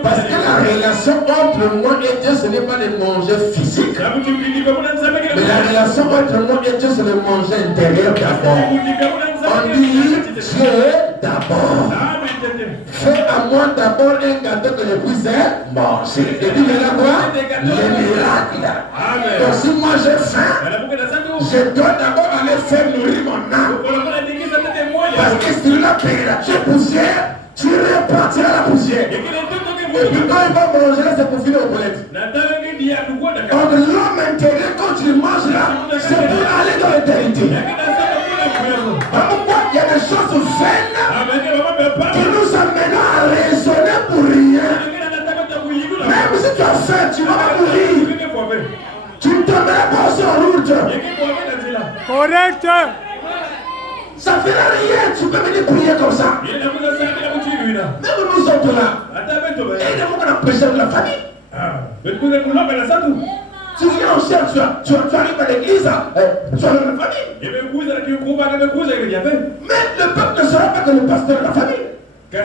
Parce que la relation entre moi et Dieu, ce n'est pas le manger physique. Mais la relation entre moi et Dieu, c'est le manger intérieur d'abord. On dit Dieu d'abord. Fais à moi d'abord un gâteau que je puisse manger. Et puis maintenant quoi? Les miracles. Donc si moi j'ai faim, je dois d'abord aller faire nourrir mon âme. Parce que si tu l'as payé la poussière, tu repartiras la poussière. Et puis quand il va manger là, c'est pour finir aux toilettes. Donc l'homme intérieur, quand tu manges là, c'est pour aller dans l'éternité. Pourquoi il y a des choses vaines qui nous amènent à raisonner pour rien. Même si tu as faim, tu vas mourir. Tu ne t'emmènes pas sur route. Correct. Ça ne fera rien, tu peux venir prier comme ça. Même nous autres là, et nous on a prêché de la famille. Tu viens au ciel, tu arrives à l'église, tu arrives à la famille. Mais le peuple ne saura pas que le pasteur de la famille. Je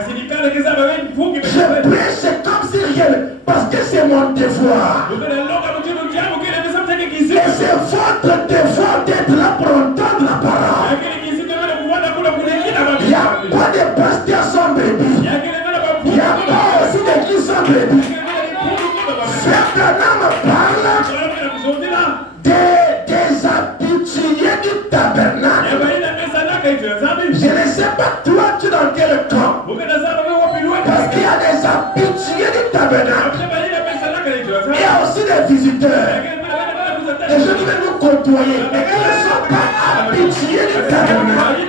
prêche comme si rien, parce que c'est mon devoir. Et c'est votre devoir d'être là pour entendre la parole. Il n'y a pas de pasteur sans bébé. Il n'y a pas aussi d'église sans bébé. Frère Branham parle des habitués du tabernacle. Je ne sais pas toi, tu es dans quel camp. Parce qu'il y a des habitués du tabernacle. Il y a aussi des visiteurs. Les gens qui viennent nous côtoyer, mais qui ne sont pas habitués du tabernacle.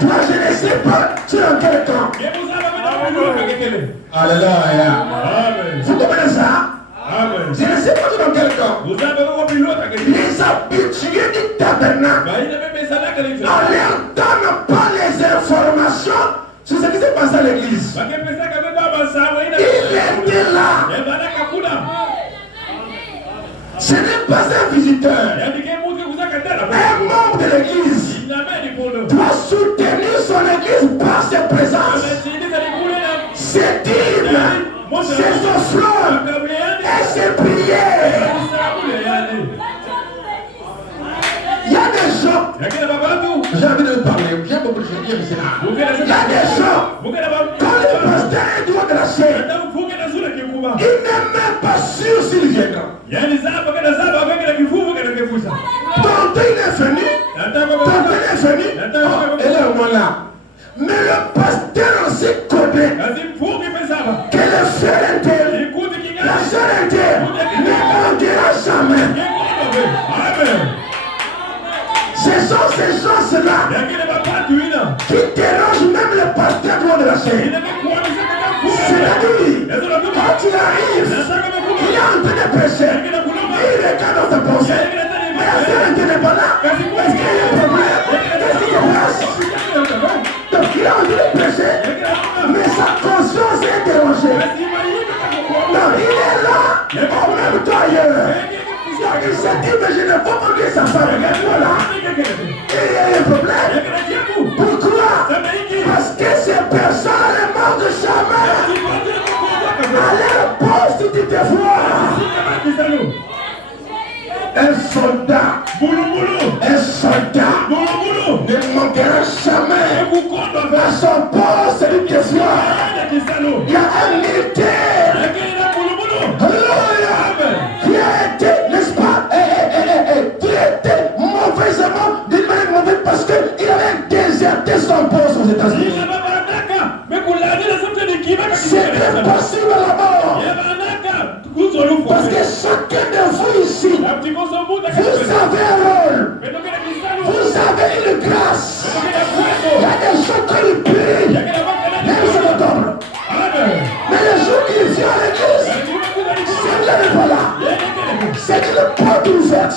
Toi, je ne sais pas, tu es dans quel camp. Alléluia. Vous comprenez ça? Je ne sais pas tu es dans quel camp. Les habitués du tabernacle, on ne leur donne pas les informations sur ce qui s'est passé à l'église. Il était là. Ce n'est pas un visiteur. Un membre de l'église doit soutenir son église par ses présences, ses dîmes, ses offrandes et ses prières. Il y a des gens, j'ai envie de parler, j'ai beaucoup de choses. Il y a des gens, quand le pasteur est droit de la chaîne, il n'est même pas sûr s'il viendra. Tantôt il est venu, elle est au moins là. Mais le pasteur aussi connaît que le frère interne, la soeur interne, ne manquera jamais. Ce sont ces gens-là qui dérangent même le pasteur de la chaîne. C'est-à-dire, quand tu arrives, il est en train de prêcher, il regarde dans ta pensée, mais la soeur n'est pas là. Est-ce qu'il y a un problème? Qu'est-ce qui se passe? Donc il est en train de prêcher, mais sa conscience est dérangée. Non, il est là, en même temps ailleurs. Il s'est dit, mais je ne peux pas oublier sa femme. Voilà. Et il y a un problème. Pourquoi? Parce que ces personnes ne manquent jamais à leur poste du devoir. Un soldat ne manquera jamais à son poste du devoir. Il y a un militaire qui a été, n'est-ce pas, traité mauvaisement, d'une manière mauvaise parce qu'il avait déserté son poste aux États-Unis. C'est impossible à la mort. Parce que chacun de vous ici, vous avez un rôle. Vous avez une grâce. Il y a des gens qui le prient. Même c'est le double. Mais les jours qui viennent à l'église, c'est bien de voilà. C'est une porte ouverte.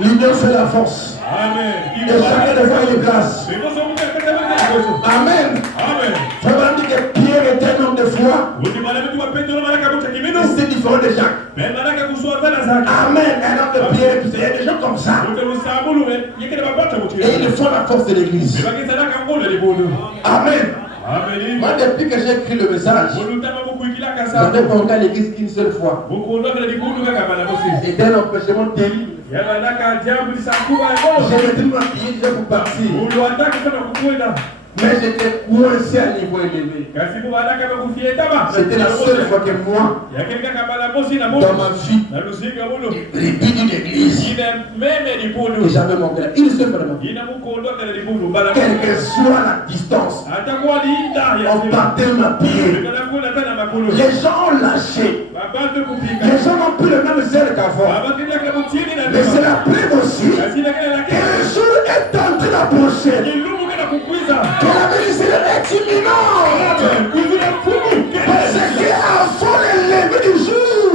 L'union fait la force. Amen. Et chacun de vous a une grâce. Amen. Ça veut dire que Pierre était un homme de foi. C'est différent de Jacques. Amen. Un homme de Pierre, il y a des gens comme ça. Et ils font la force de l'église. Amen. Moi, depuis que j'ai écrit le message, je n'ai pas encore l'église qu'une seule fois. C'était un empêchement terrible. J'ai été maquillé déjà pour partir. Mais j'étais coincé à niveau élevé. C'était la seule fois que moi, dans ma vie, les buts d'une église, et j'avais mon père. Il se fait quelle que soit la distance, on partait ma pied. Les gens ont lâché. Les gens n'ont plus le même zèle qu'avant. Mais c'est la preuve aussi que le jour est en train d'approcher. Que la venue est imminente. Parce qu'avant le lever du jour,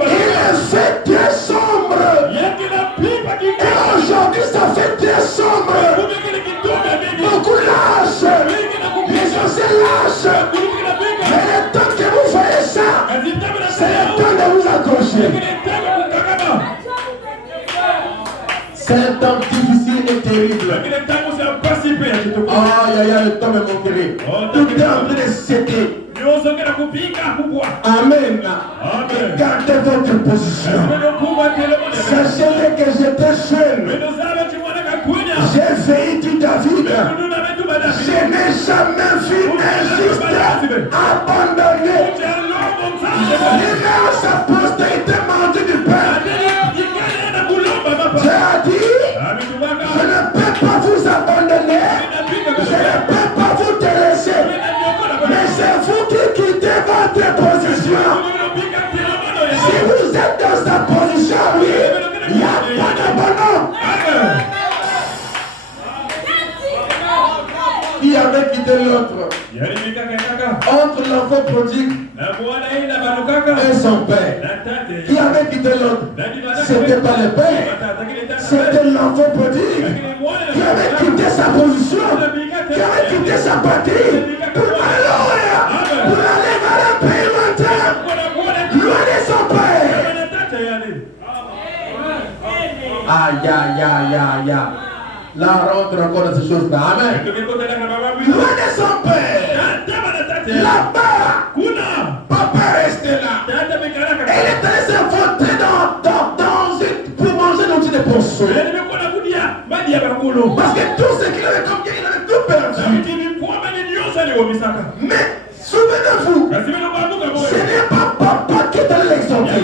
il est fait marcher. C'est un temps difficile et terrible. Aïe, aïe, aïe, le temps est mon terrible. Tout est en train de céder. Amen. Gardez votre position. Sachez que j'étais jeune. J'ai failli du David. Je n'ai jamais vu un juste abandonné. Même sa postérité mangée du pain. Dieu a dit, je ne peux pas vous abandonner. Je ne peux pas vous délaisser. Mais c'est vous qui quittez votre position. Si vous êtes dans sa position, oui, il n'y a pas d'abandon. Qui avait quitté l'autre? Entre l'enfant prodigue et son père. Qui avait quitté l'autre? C'était pas le père, c'était l'enfant prodigue qui avait quitté sa position, qui avait quitté sa patrie pour aller vers un pays lointain, loin de son père. Aïe, aïe, aïe, aïe, aïe. Là, on rentre encore dans ces choses-là. Amen. Loin de son père. Là-bas. Papa restait là. Elle est allée se voter pour manger dans une poisson. Parce que tout ce qu'il avait comme bien, il avait tout perdu. Mais souvenez-vous, ce n'est pas papa qui est allé l'exalter.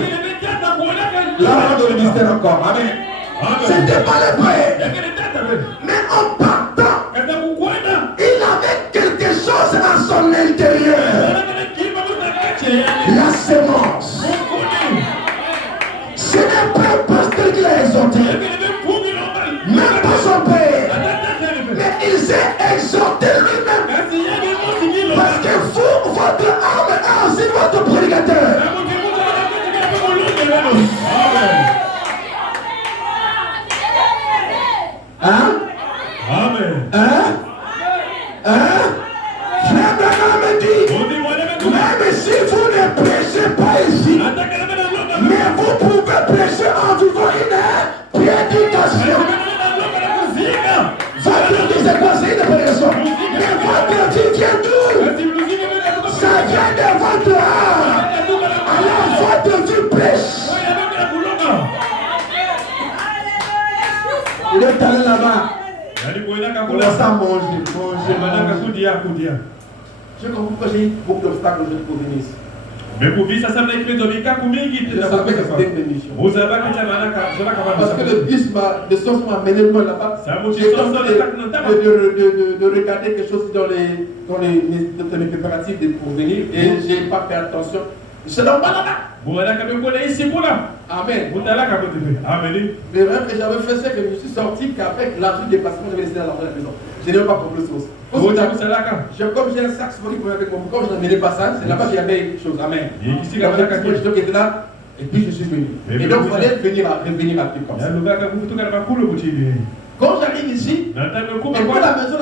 Là, on rentre le mystère encore. Amen. C'était pas le père. Mais en partant, il avait quelque chose à son intérieur. La sémence. Ce n'est pas le pasteur qui l'a exhorté. Même pas son père. Mais il s'est exhorté lui-même. Parce que vous, votre âme a aussi votre prédicateur. Hein? Amen. Frère Branham me dit, même si vous ne prêchez pas ici, mais vous pouvez prêcher en vivant une prédication. Votre vie c'est quoi? C'est une prédication. Mais votre vie vient d'où? Ça vient de votre âme. Alors votre vie prêche. Il est allé là-bas. On laisse à manger. Je comprends que j'ai beaucoup d'obstacles pour venir ici. Mais pour vivre ça, ça veut dire que je savais que c'était une bénédiction. Parce que le bus de sens m'a amené loin là-bas. J'ai tenté de regarder quelque chose dans mes préparatifs pour venir et je n'ai pas fait attention. Je ne pas là-bas. Amen. Mais même que j'avais fait ça, que je suis sorti qu'avec l'argent du déplacement, j'avais laissé à la maison. Je n'ai pas compris ce chose. Comme j'ai un saxophone avec mon comme je n'amenais pas ça, c'est là-bas qu'il y avait quelque chose. Amen. Je était là, et puis je suis venu. Et donc il fallait revenir à plus comme ça. Quand j'arrive ici, et pour la maison,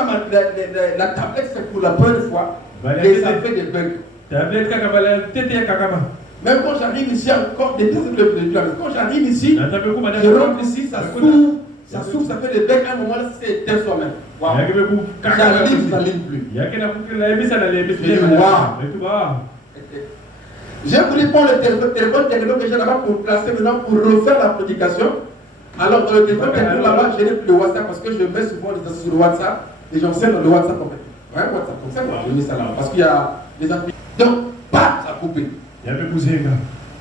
la tablette c'est pour la première fois, et ça fait des bugs. Même quand j'arrive ici, encore des quand j'arrive ici, je rentre ici, ça s'ouvre, ça fait des becs. À un moment là, c'est d'un soi-même. Wow. J'allume, ça n'allume plus. J'ai voulu prendre le téléphone techno que j'ai là-bas pour placer maintenant pour refaire la prédication. Alors, dans le téléphone techno là-bas, je n'ai plus le WhatsApp parce que je mets souvent les choses sur le WhatsApp et j'enseigne dans le WhatsApp en fait. Ouais, WhatsApp, comme ça, je mets ça là parce qu'il y a des appuis. Donc, pas ça a coupé.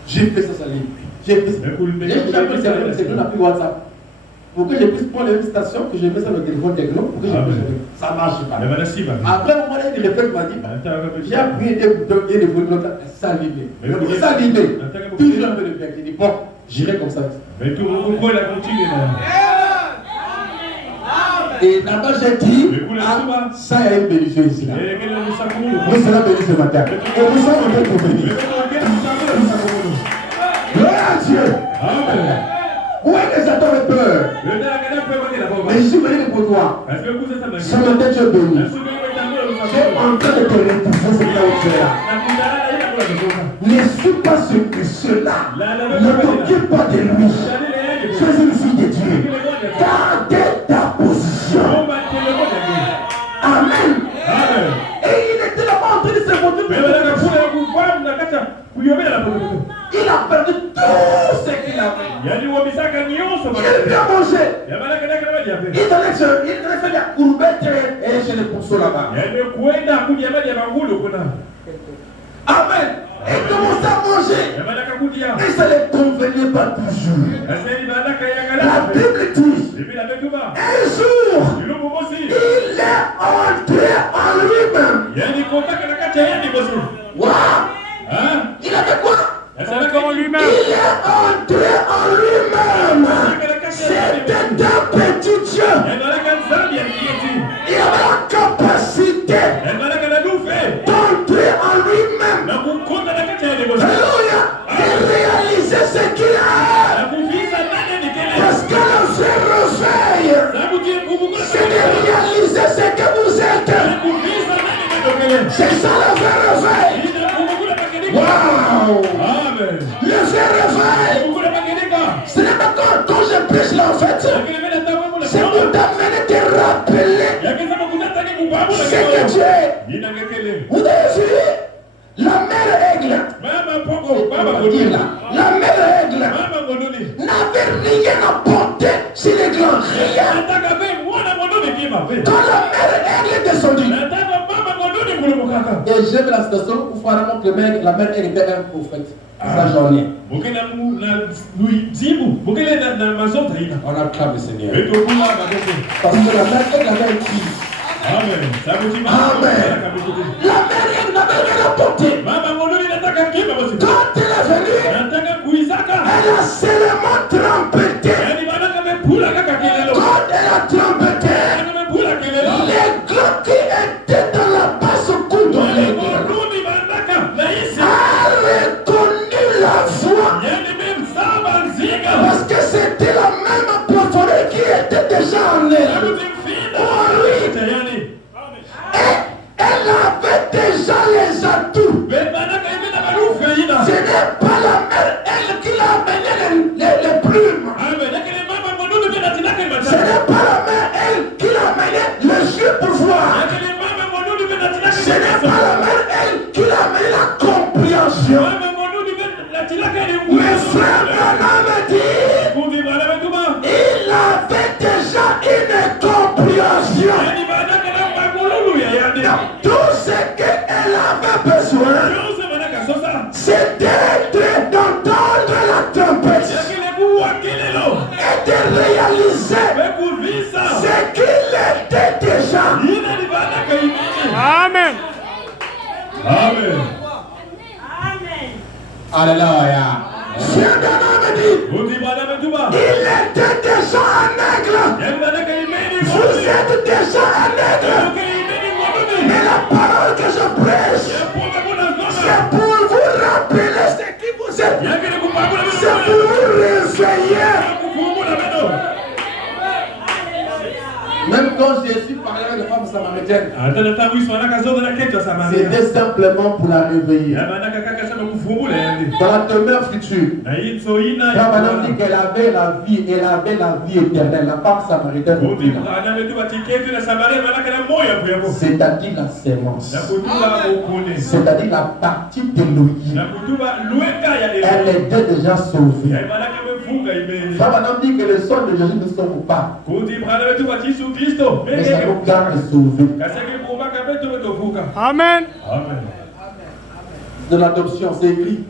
J'ai fait ça, ça ligne. J'ai fait ça. J'ai pris l'appui WhatsApp. Pour que je puisse prendre les mêmes stations que je mets sur le téléphone techno, pour que je puisse. Ça marche pas. Après, au moment où il m'a dit, j'ai appuyé des boutons et des boutons, ça allumé. Mais pour ça allumé, toujours un peu de bien. J'ai dit, bon, j'irai comme ça. Mais tout le monde la continue. Et là-bas, j'ai dit, ça y a une bénédiction ici. Vous serez béni ce matin. Et vous serez pour venir. Gloire à Dieu. Amen. Où est-ce que Satan fait peur? Mais je suis venu pour toi. Ce matin, tu es béni. Tu es en train de te repousser, c'est là où tu es là. Ne suis pas ce que cela. Ne t'occupe pas de lui. Sois une fille de Dieu. Gardez ta position. Amen. Et il était là-bas en train de se montrer. Il a perdu tout ce qu'il avait. Il a bien mangé. Il allait faire la courbette et chez les pourceaux là-bas. Amen. Il commençait à manger. Et ça ne les convenait pas toujours. La Bible dit, un jour, il est entré en lui-même. Wow. Il avait quoi? Il est entré en lui-même. C'était un petit Dieu. Il avait la capacité d'entrer en lui-même. Alléluia. De réaliser ce qu'il a. Parce que le vrai réveil, c'est de réaliser ce que vous êtes. C'est ça le vrai réveil. Wow. Le vrai réveil, ce n'est pas quand je prêche là en fait, c'est pour t'amener te rappeler ce que tu es. Vous avez vu la mère aigle, la mère aigle n'avait rien apporté sur les grands, rien. Quand la mère aigle est descendue, et j'aime la citation où vraiment que la mère aigle était un prophète. Sa journée. On acclame le Seigneur. Parce que la mère aigle avait un fils. Amen. La mère aigle n'avait rien apporté. Quand elle est venue, elle a seulement trempetté. Quand elle a trempetté, les glands qui étaient dans la basse cou de l'aigle a reconnu la voix. Parce que c'était la même profondeur qui était déjà en elle. Et elle avait déjà les atouts. Ce n'est pas la mère, elle, qui l'a amené les plumes. Ce n'est pas la mère, elle, qui l'a amené le jeu pour voir. Ce n'est pas la mère, elle, qui l'a amené la compréhension. Mais frère Branham dit, il avait déjà une compréhension. Tout ce qu'elle avait besoin, c'était d'entendre la tempête et de réaliser ce qu'il était déjà. Amen. Alléluia. Frère Branham dit, il était déjà un aigle. Vous êtes déjà un aigle. Mais la parole que je prêche, c'est pour vous rappeler ce qui vous êtes. C'est pour vous réveiller. Même quand Jésus parlait avec les femmes samaritaines, c'était simplement pour la réveiller. Dans la demeure future, quand madame dit qu'elle avait la vie, elle avait la vie éternelle. La femme samaritaine, c'est-à-dire la sémence, c'est-à-dire la partie d'Élohim. Elle était déjà sauvée. Quand madame dit que le sang de Jésus ne sauve pas, mais ça nous garde sauvés. Amen. De l'adoption, c'est écrit.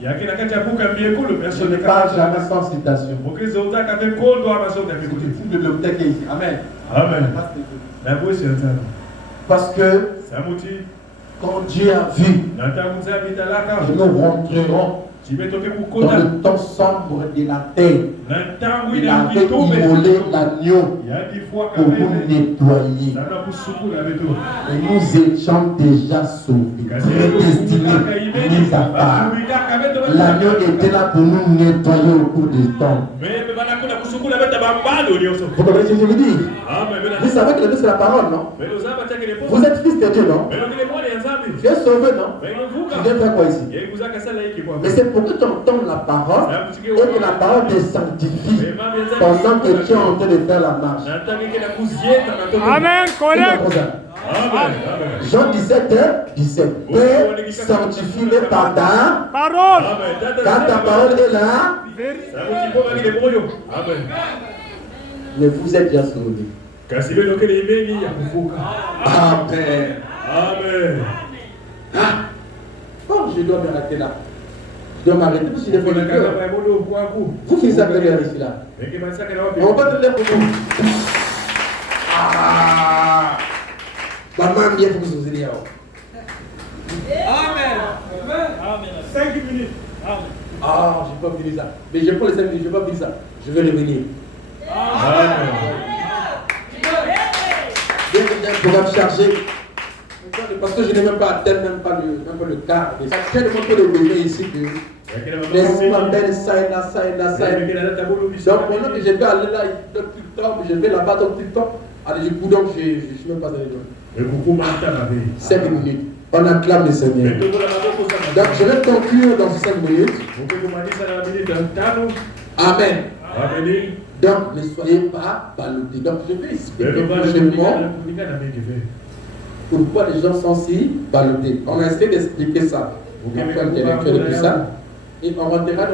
Je ne parle jamais sans citation. Une bibliothèque ici. Amen. Parce que quand Dieu a vu, et nous rentrerons dans le temps sombre de la terre, il avait immolé l'agneau pour nous nettoyer. Et nous étions déjà sauvés, prédestinés, mis à part. L'agneau était là pour nous nettoyer au cours du temps. Vous comprenez ce que je veux dire? Amen. Vous savez que le Dieu c'est la parole, non? Vous êtes fils de Dieu, non? Tu es sauvé, non? Tu viens faire quoi ici? Mais c'est pour que tu entendes la parole et que la parole te sanctifie pendant que tu es en train de faire la marche. Amen. Correct. Amen. Jean 17, Père, sanctifie-les par ta Parole. car ta parole est là. Amen. Mais vous êtes déjà sauvés. Amen. Amen. Oh, je dois m'arrêter là. Je dois m'arrêter parce qu'il est pour le cœur. Vous qui êtes arrivés ici là. On va te lever pour vous. Ah. Maman, bien pour vous aider. Amen. 5 minutes. Amen. Ah, je ne peux pas finir ça. Mais je prends les 5 minutes, je ne vais pas finir ça. Je vais revenir. Amen. Bien que j'ai un programme chargé. Parce que je n'ai même pas atteint même pas le quart. Et ça crée de monter le bébé ici que les m'appellent ça et là, ça et là, ça et là. Donc maintenant que je vais aller là, il donne plus de temps, je vais là-bas dans plus de temps. Allez, du coup, donc je ne suis même pas allé loin. 5 minutes. On acclame le Seigneur. Donc je vais conclure dans ces 5 minutes. Amen. Donc ne soyez pas ballottés. Donc je vais expliquer prochainement pourquoi les gens sont si ballottés. On a essayé d'expliquer ça. Vous avez intellectuel et tout ça. Et on rentrera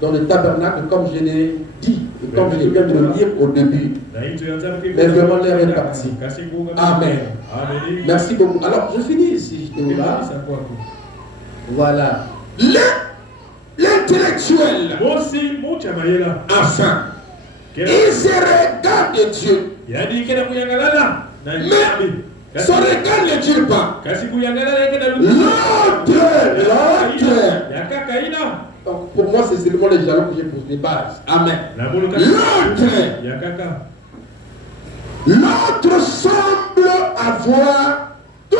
dans le tabernacle comme je l'ai dit, et comme je viens de le dire au début. Mais vraiment l'air est parti. Amen. Merci beaucoup. Alors je finis ici. Voilà. L'intellectuel. Enfin. Il se regarde de Dieu. Mais son regard ne dure pas. L'autre. Donc pour moi, c'est seulement les jalons que j'ai posés, les bases. Amen. L'autre semble avoir tout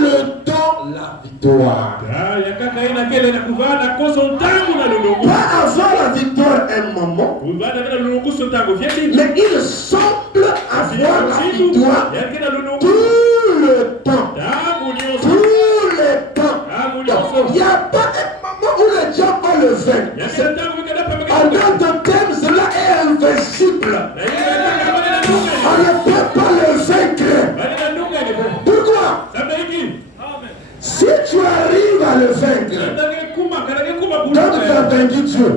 le temps la victoire. Pas avoir la victoire un moment, mais il semble avoir la victoire tout le temps. Tout le temps. Il n'y a pas un moment où les gens ont le vaincu. En d'autres termes, cela est invincible. On ne peut pas le vaincre. Pourquoi? Si tu arrives à le vaincre, donc tu as vaincu Dieu.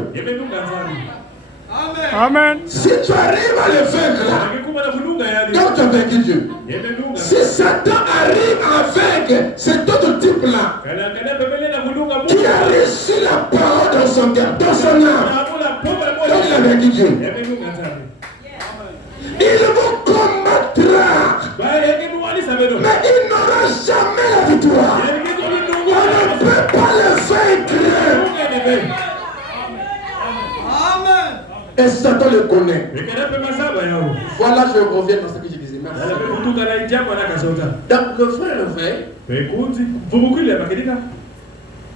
Amen. Si tu arrives à le vaincre, donc tu as vaincu Dieu. Si Satan arrive à vaincre cet autre type-là, qui a reçu la parole dans son cœur, dans son âme, donc il a vaincu Dieu. Il vous combattra, mais il n'aura jamais la victoire. On ne peut pas le vaincre. Et Satan le connaît. Voilà, je reviens dans ce que je disais. Merci. Donc, le vrai,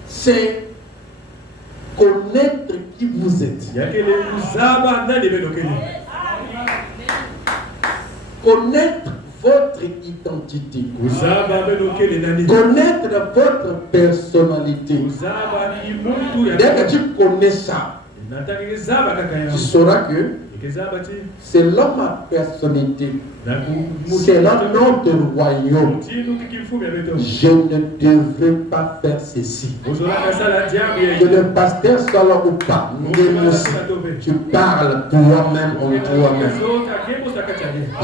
c'est connaître qui vous êtes. Connaître votre identité. Connaître votre personnalité. Dès que tu connais ça, tu sauras que selon ma personnalité, selon notre royaume, je ne devrais pas faire ceci. Que le pasteur soit là ou pas, tu parles toi-même en toi-même.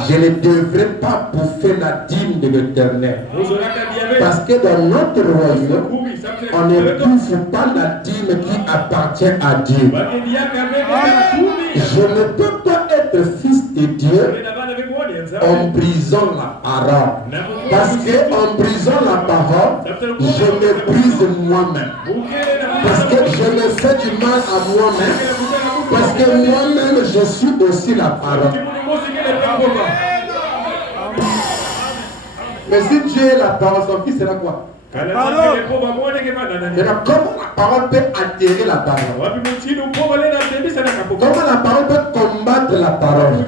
Je ne devrais pas bouffer la dîme de l'Éternel. Parce que dans notre royaume, on ne bouffe pas la dîme qui appartient à Dieu. Je ne peux pas être fils de Dieu en brisant la parole. Parce que en brisant la parole, je me brise moi-même. Parce que je me fais du mal à moi-même. Parce que moi-même, je suis aussi la parole. Mais si Dieu est la parole, son fils sera quoi? Maintenant, comment la parole peut altérer la parole? Comment la parole peut combattre combattre la parole.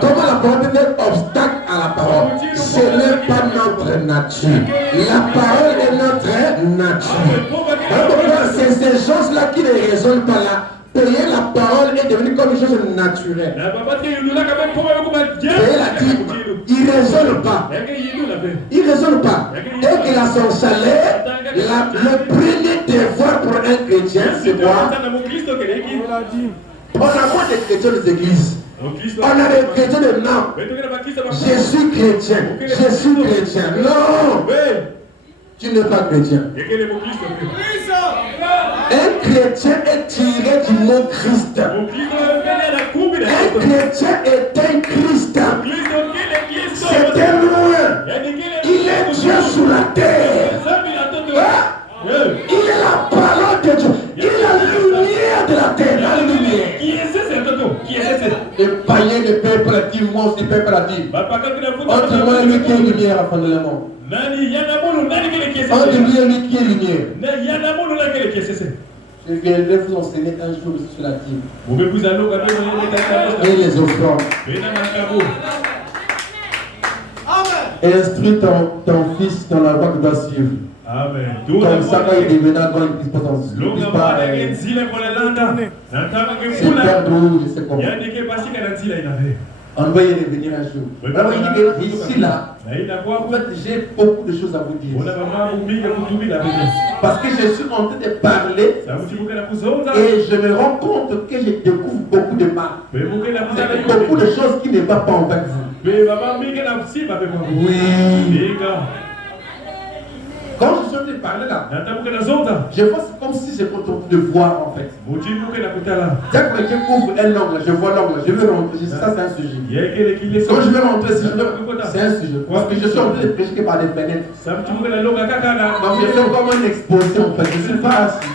Comment la parole peut être obstacle à la parole? Ce n'est pas notre nature. La parole est notre nature. C'est ces choses-là qui ne résonnent pas là. Payer la parole est devenu comme une chose naturelle. Payer la dîme, il ne résonne pas. Il ne résonne pas. Dès qu'il a son salaire, le premier devoir pour un chrétien, c'est quoi? On a moins de chrétiens des églises. On a des chrétiens de non. Je suis chrétien. Je suis chrétien. Non. Tu n'es pas chrétien. Un chrétien est tiré du mot Christ. Un chrétien est un Christ. C'est un loin. Il est Dieu sur la terre. Il est la parole de Dieu. Il est la lumière de la terre. La lumière. Le païen ne paie pas la dîme. Moi aussi, paie pas la dîme. Entre moi et lui qui est lumière avant le monde. Entre lui et lui qui est lumière. Je viendrai vous enseigner un jour sur la dîme. Et les offrandes. Instruis ton fils dans la voie que doit suivre. Amen. Comme ça, quand il deviendra grand, il ne puisse pas s'en suivre. C'est perdre ou je sais comment. On va y revenir un jour. Alors, il dit ici, là, en fait, j'ai beaucoup de choses à vous dire. Parce que je suis en train de parler et je me rends compte que je découvre beaucoup de mal. Beaucoup de choses qui ne vont pas avec vous. Oui. Quand je suis en train de parler là, je vois comme si je contrôle de voir en fait. Dès que quelqu'un ouvre un angle, je vois l'angle, je veux rentrer, ça c'est un sujet. Quand je veux rentrer, c'est un sujet. Parce que je suis en train de prêcher par des fenêtres. Donc je fais comme un exposé en fait. Je ne suis pas assis.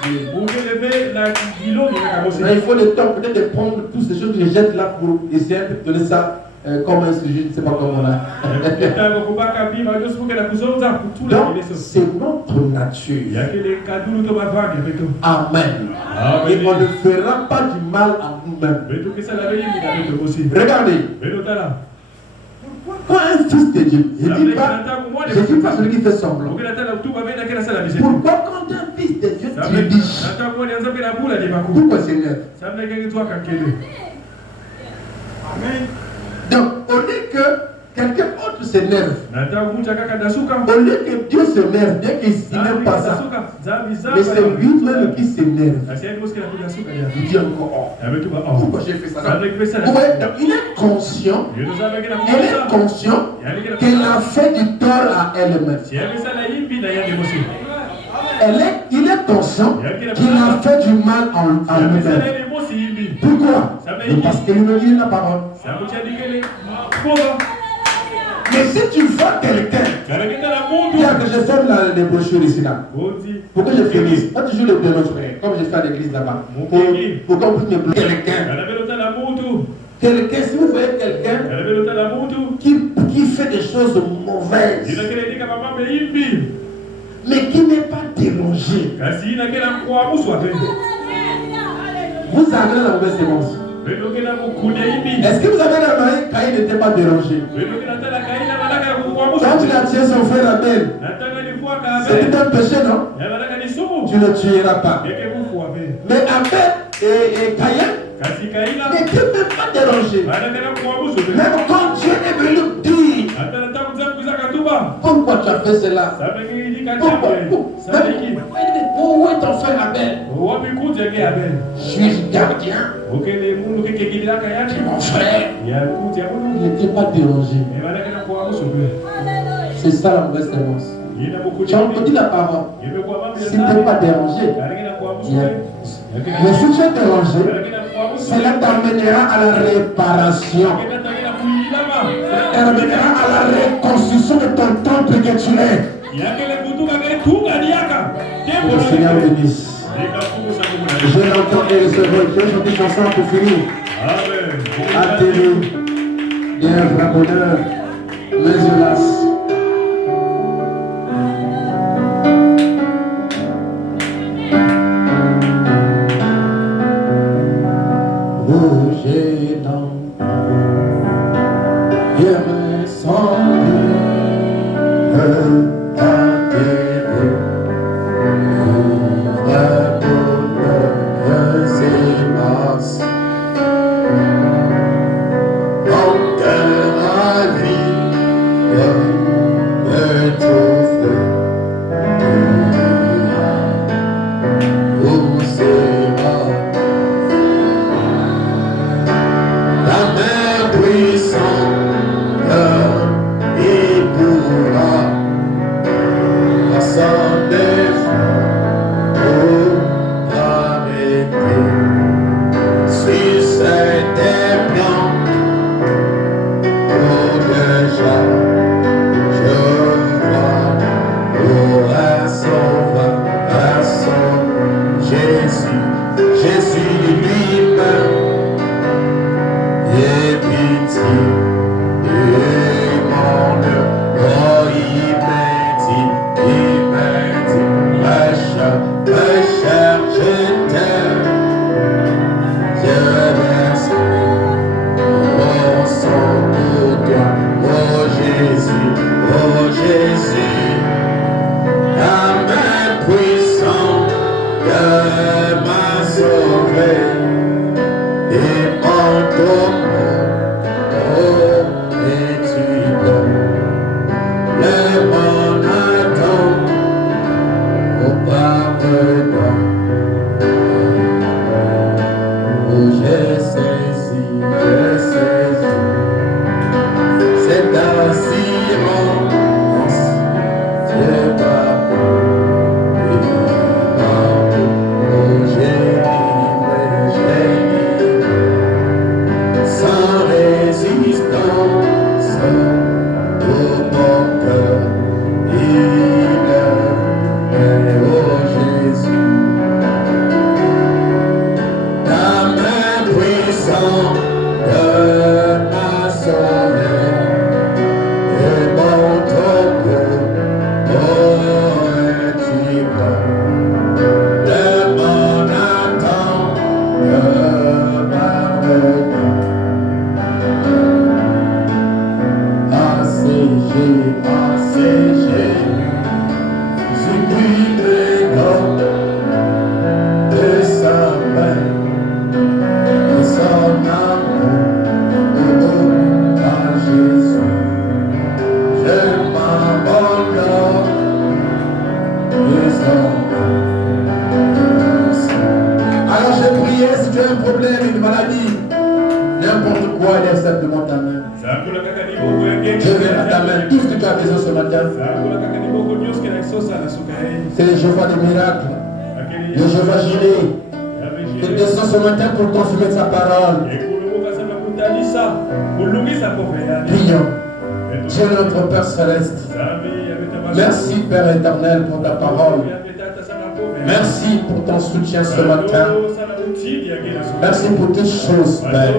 Mais il faut le temps peut-être de prendre toutes ces choses que je jette là pour essayer de donner ça. Comme un sujet, je ne sais pas comment là. Donc, c'est notre nature. Amen. Et on ne fera pas du mal à nous-mêmes. Regardez. Pourquoi un fils de Dieu? Je ne dis pas celui qui fait semblant. Pourquoi quand un fils de Dieu trébuche? Pourquoi Seigneur? Amen. Donc, au lieu que quelqu'un autre s'énerve, au lieu que Dieu s'énerve, bien qu'il n'aime pas ça, mais c'est lui-même qui s'énerve. Il dit encore, pourquoi j'ai fait ça? Vous voyez, donc, il est conscient qu'elle a fait du tort à elle-même. Il est conscient qu'il a fait du mal à lui-même. Pourquoi? Parce qu'il me dit la parole. Mais si tu vois quelqu'un, bien que je ferme les brochures ici là, pour que je finisse, pas toujours le démontrer, comme je fais à l'église là-bas, pour qu'on puisse me bloquer quelqu'un, si vous voyez quelqu'un qui fait des choses mauvaises, mais qui n'est pas dérangé, vous avez la mauvaise sémence. Est-ce que vous avez remarqué que Caïn n'était pas dérangé? Quand il a tué son frère Abel, c'était un péché, non? Tu ne tueras pas. Mais Abel et Caïn n'étaient même pas dérangés. Même quand Dieu est venu dire, pourquoi tu as fait cela? Où est ton frère Abel? Je suis gardien. C'est mon frère. Il n'était pas dérangé. C'est ça la mauvaise sémence. Tu as entendu la parole. Si tu n'es pas dérangé, mais si tu es dérangé, cela t'amènera à la réparation. T'amènera à la reconstruction de ton temple que tu es. Que le Seigneur bénisse. Je l'entends et recevoir. Je vais chanter une chanson pour finir. Atterri, bien vrai bonheur, mais hélas. Oh, j'ai C'est le Jéhovah des miracles, le Jéhovah Jireh. Il descend ce matin pour confirmer sa parole. Prions. Dieu notre Père Céleste, merci Père éternel pour ta parole. Merci pour ton soutien ce matin. Merci pour toutes choses, Père.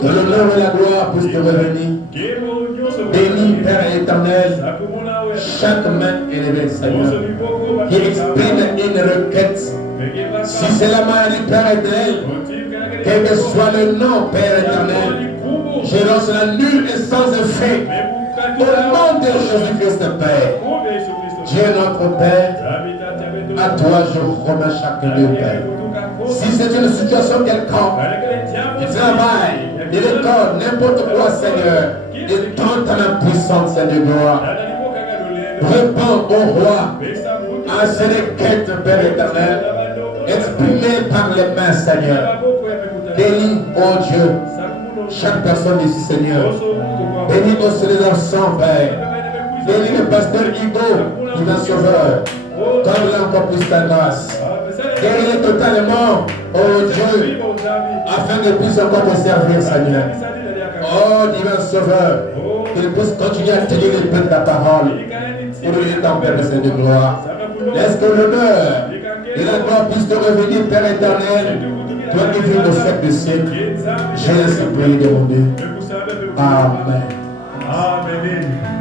Que l'honneur et la gloire puissent te revenir. Bénis, Père éternel, chaque main élevée, Seigneur, qui exprime une requête. Si c'est la maladie, Père éternel, quel que soit le nom, Père éternel, je lance la nulle et sans effet. Au nom de Jésus-Christ, Père. Dieu notre Père, à toi je remets chacun de Père. Si c'est une situation quelconque, il travaille, il école, n'importe quoi, Seigneur, il tente ta main puissante, Seigneur gloire. Réponds au roi à ces requêtes, Père éternel, exprimées par les mains, Seigneur. Bénis, oh Dieu, chaque personne ici, Seigneur. Bénis aussi les enfants, Père. Bénis le pasteur Hugo, divin sauveur. Donne-lui encore plus ta grâce. Guéris-le totalement, oh Dieu, afin qu'il puisse encore te servir, Seigneur. Oh divin sauveur, qu'il puisse continuer à tenir les paix de ta parole. Pour lui ton Père de Seigneur de gloire. Laisse que l'honneur et la gloire puissent te revenir, Père éternel. Toi qui vis au siècle des siècles. J'ai ainsi prié de mon Dieu. Amen. Amen.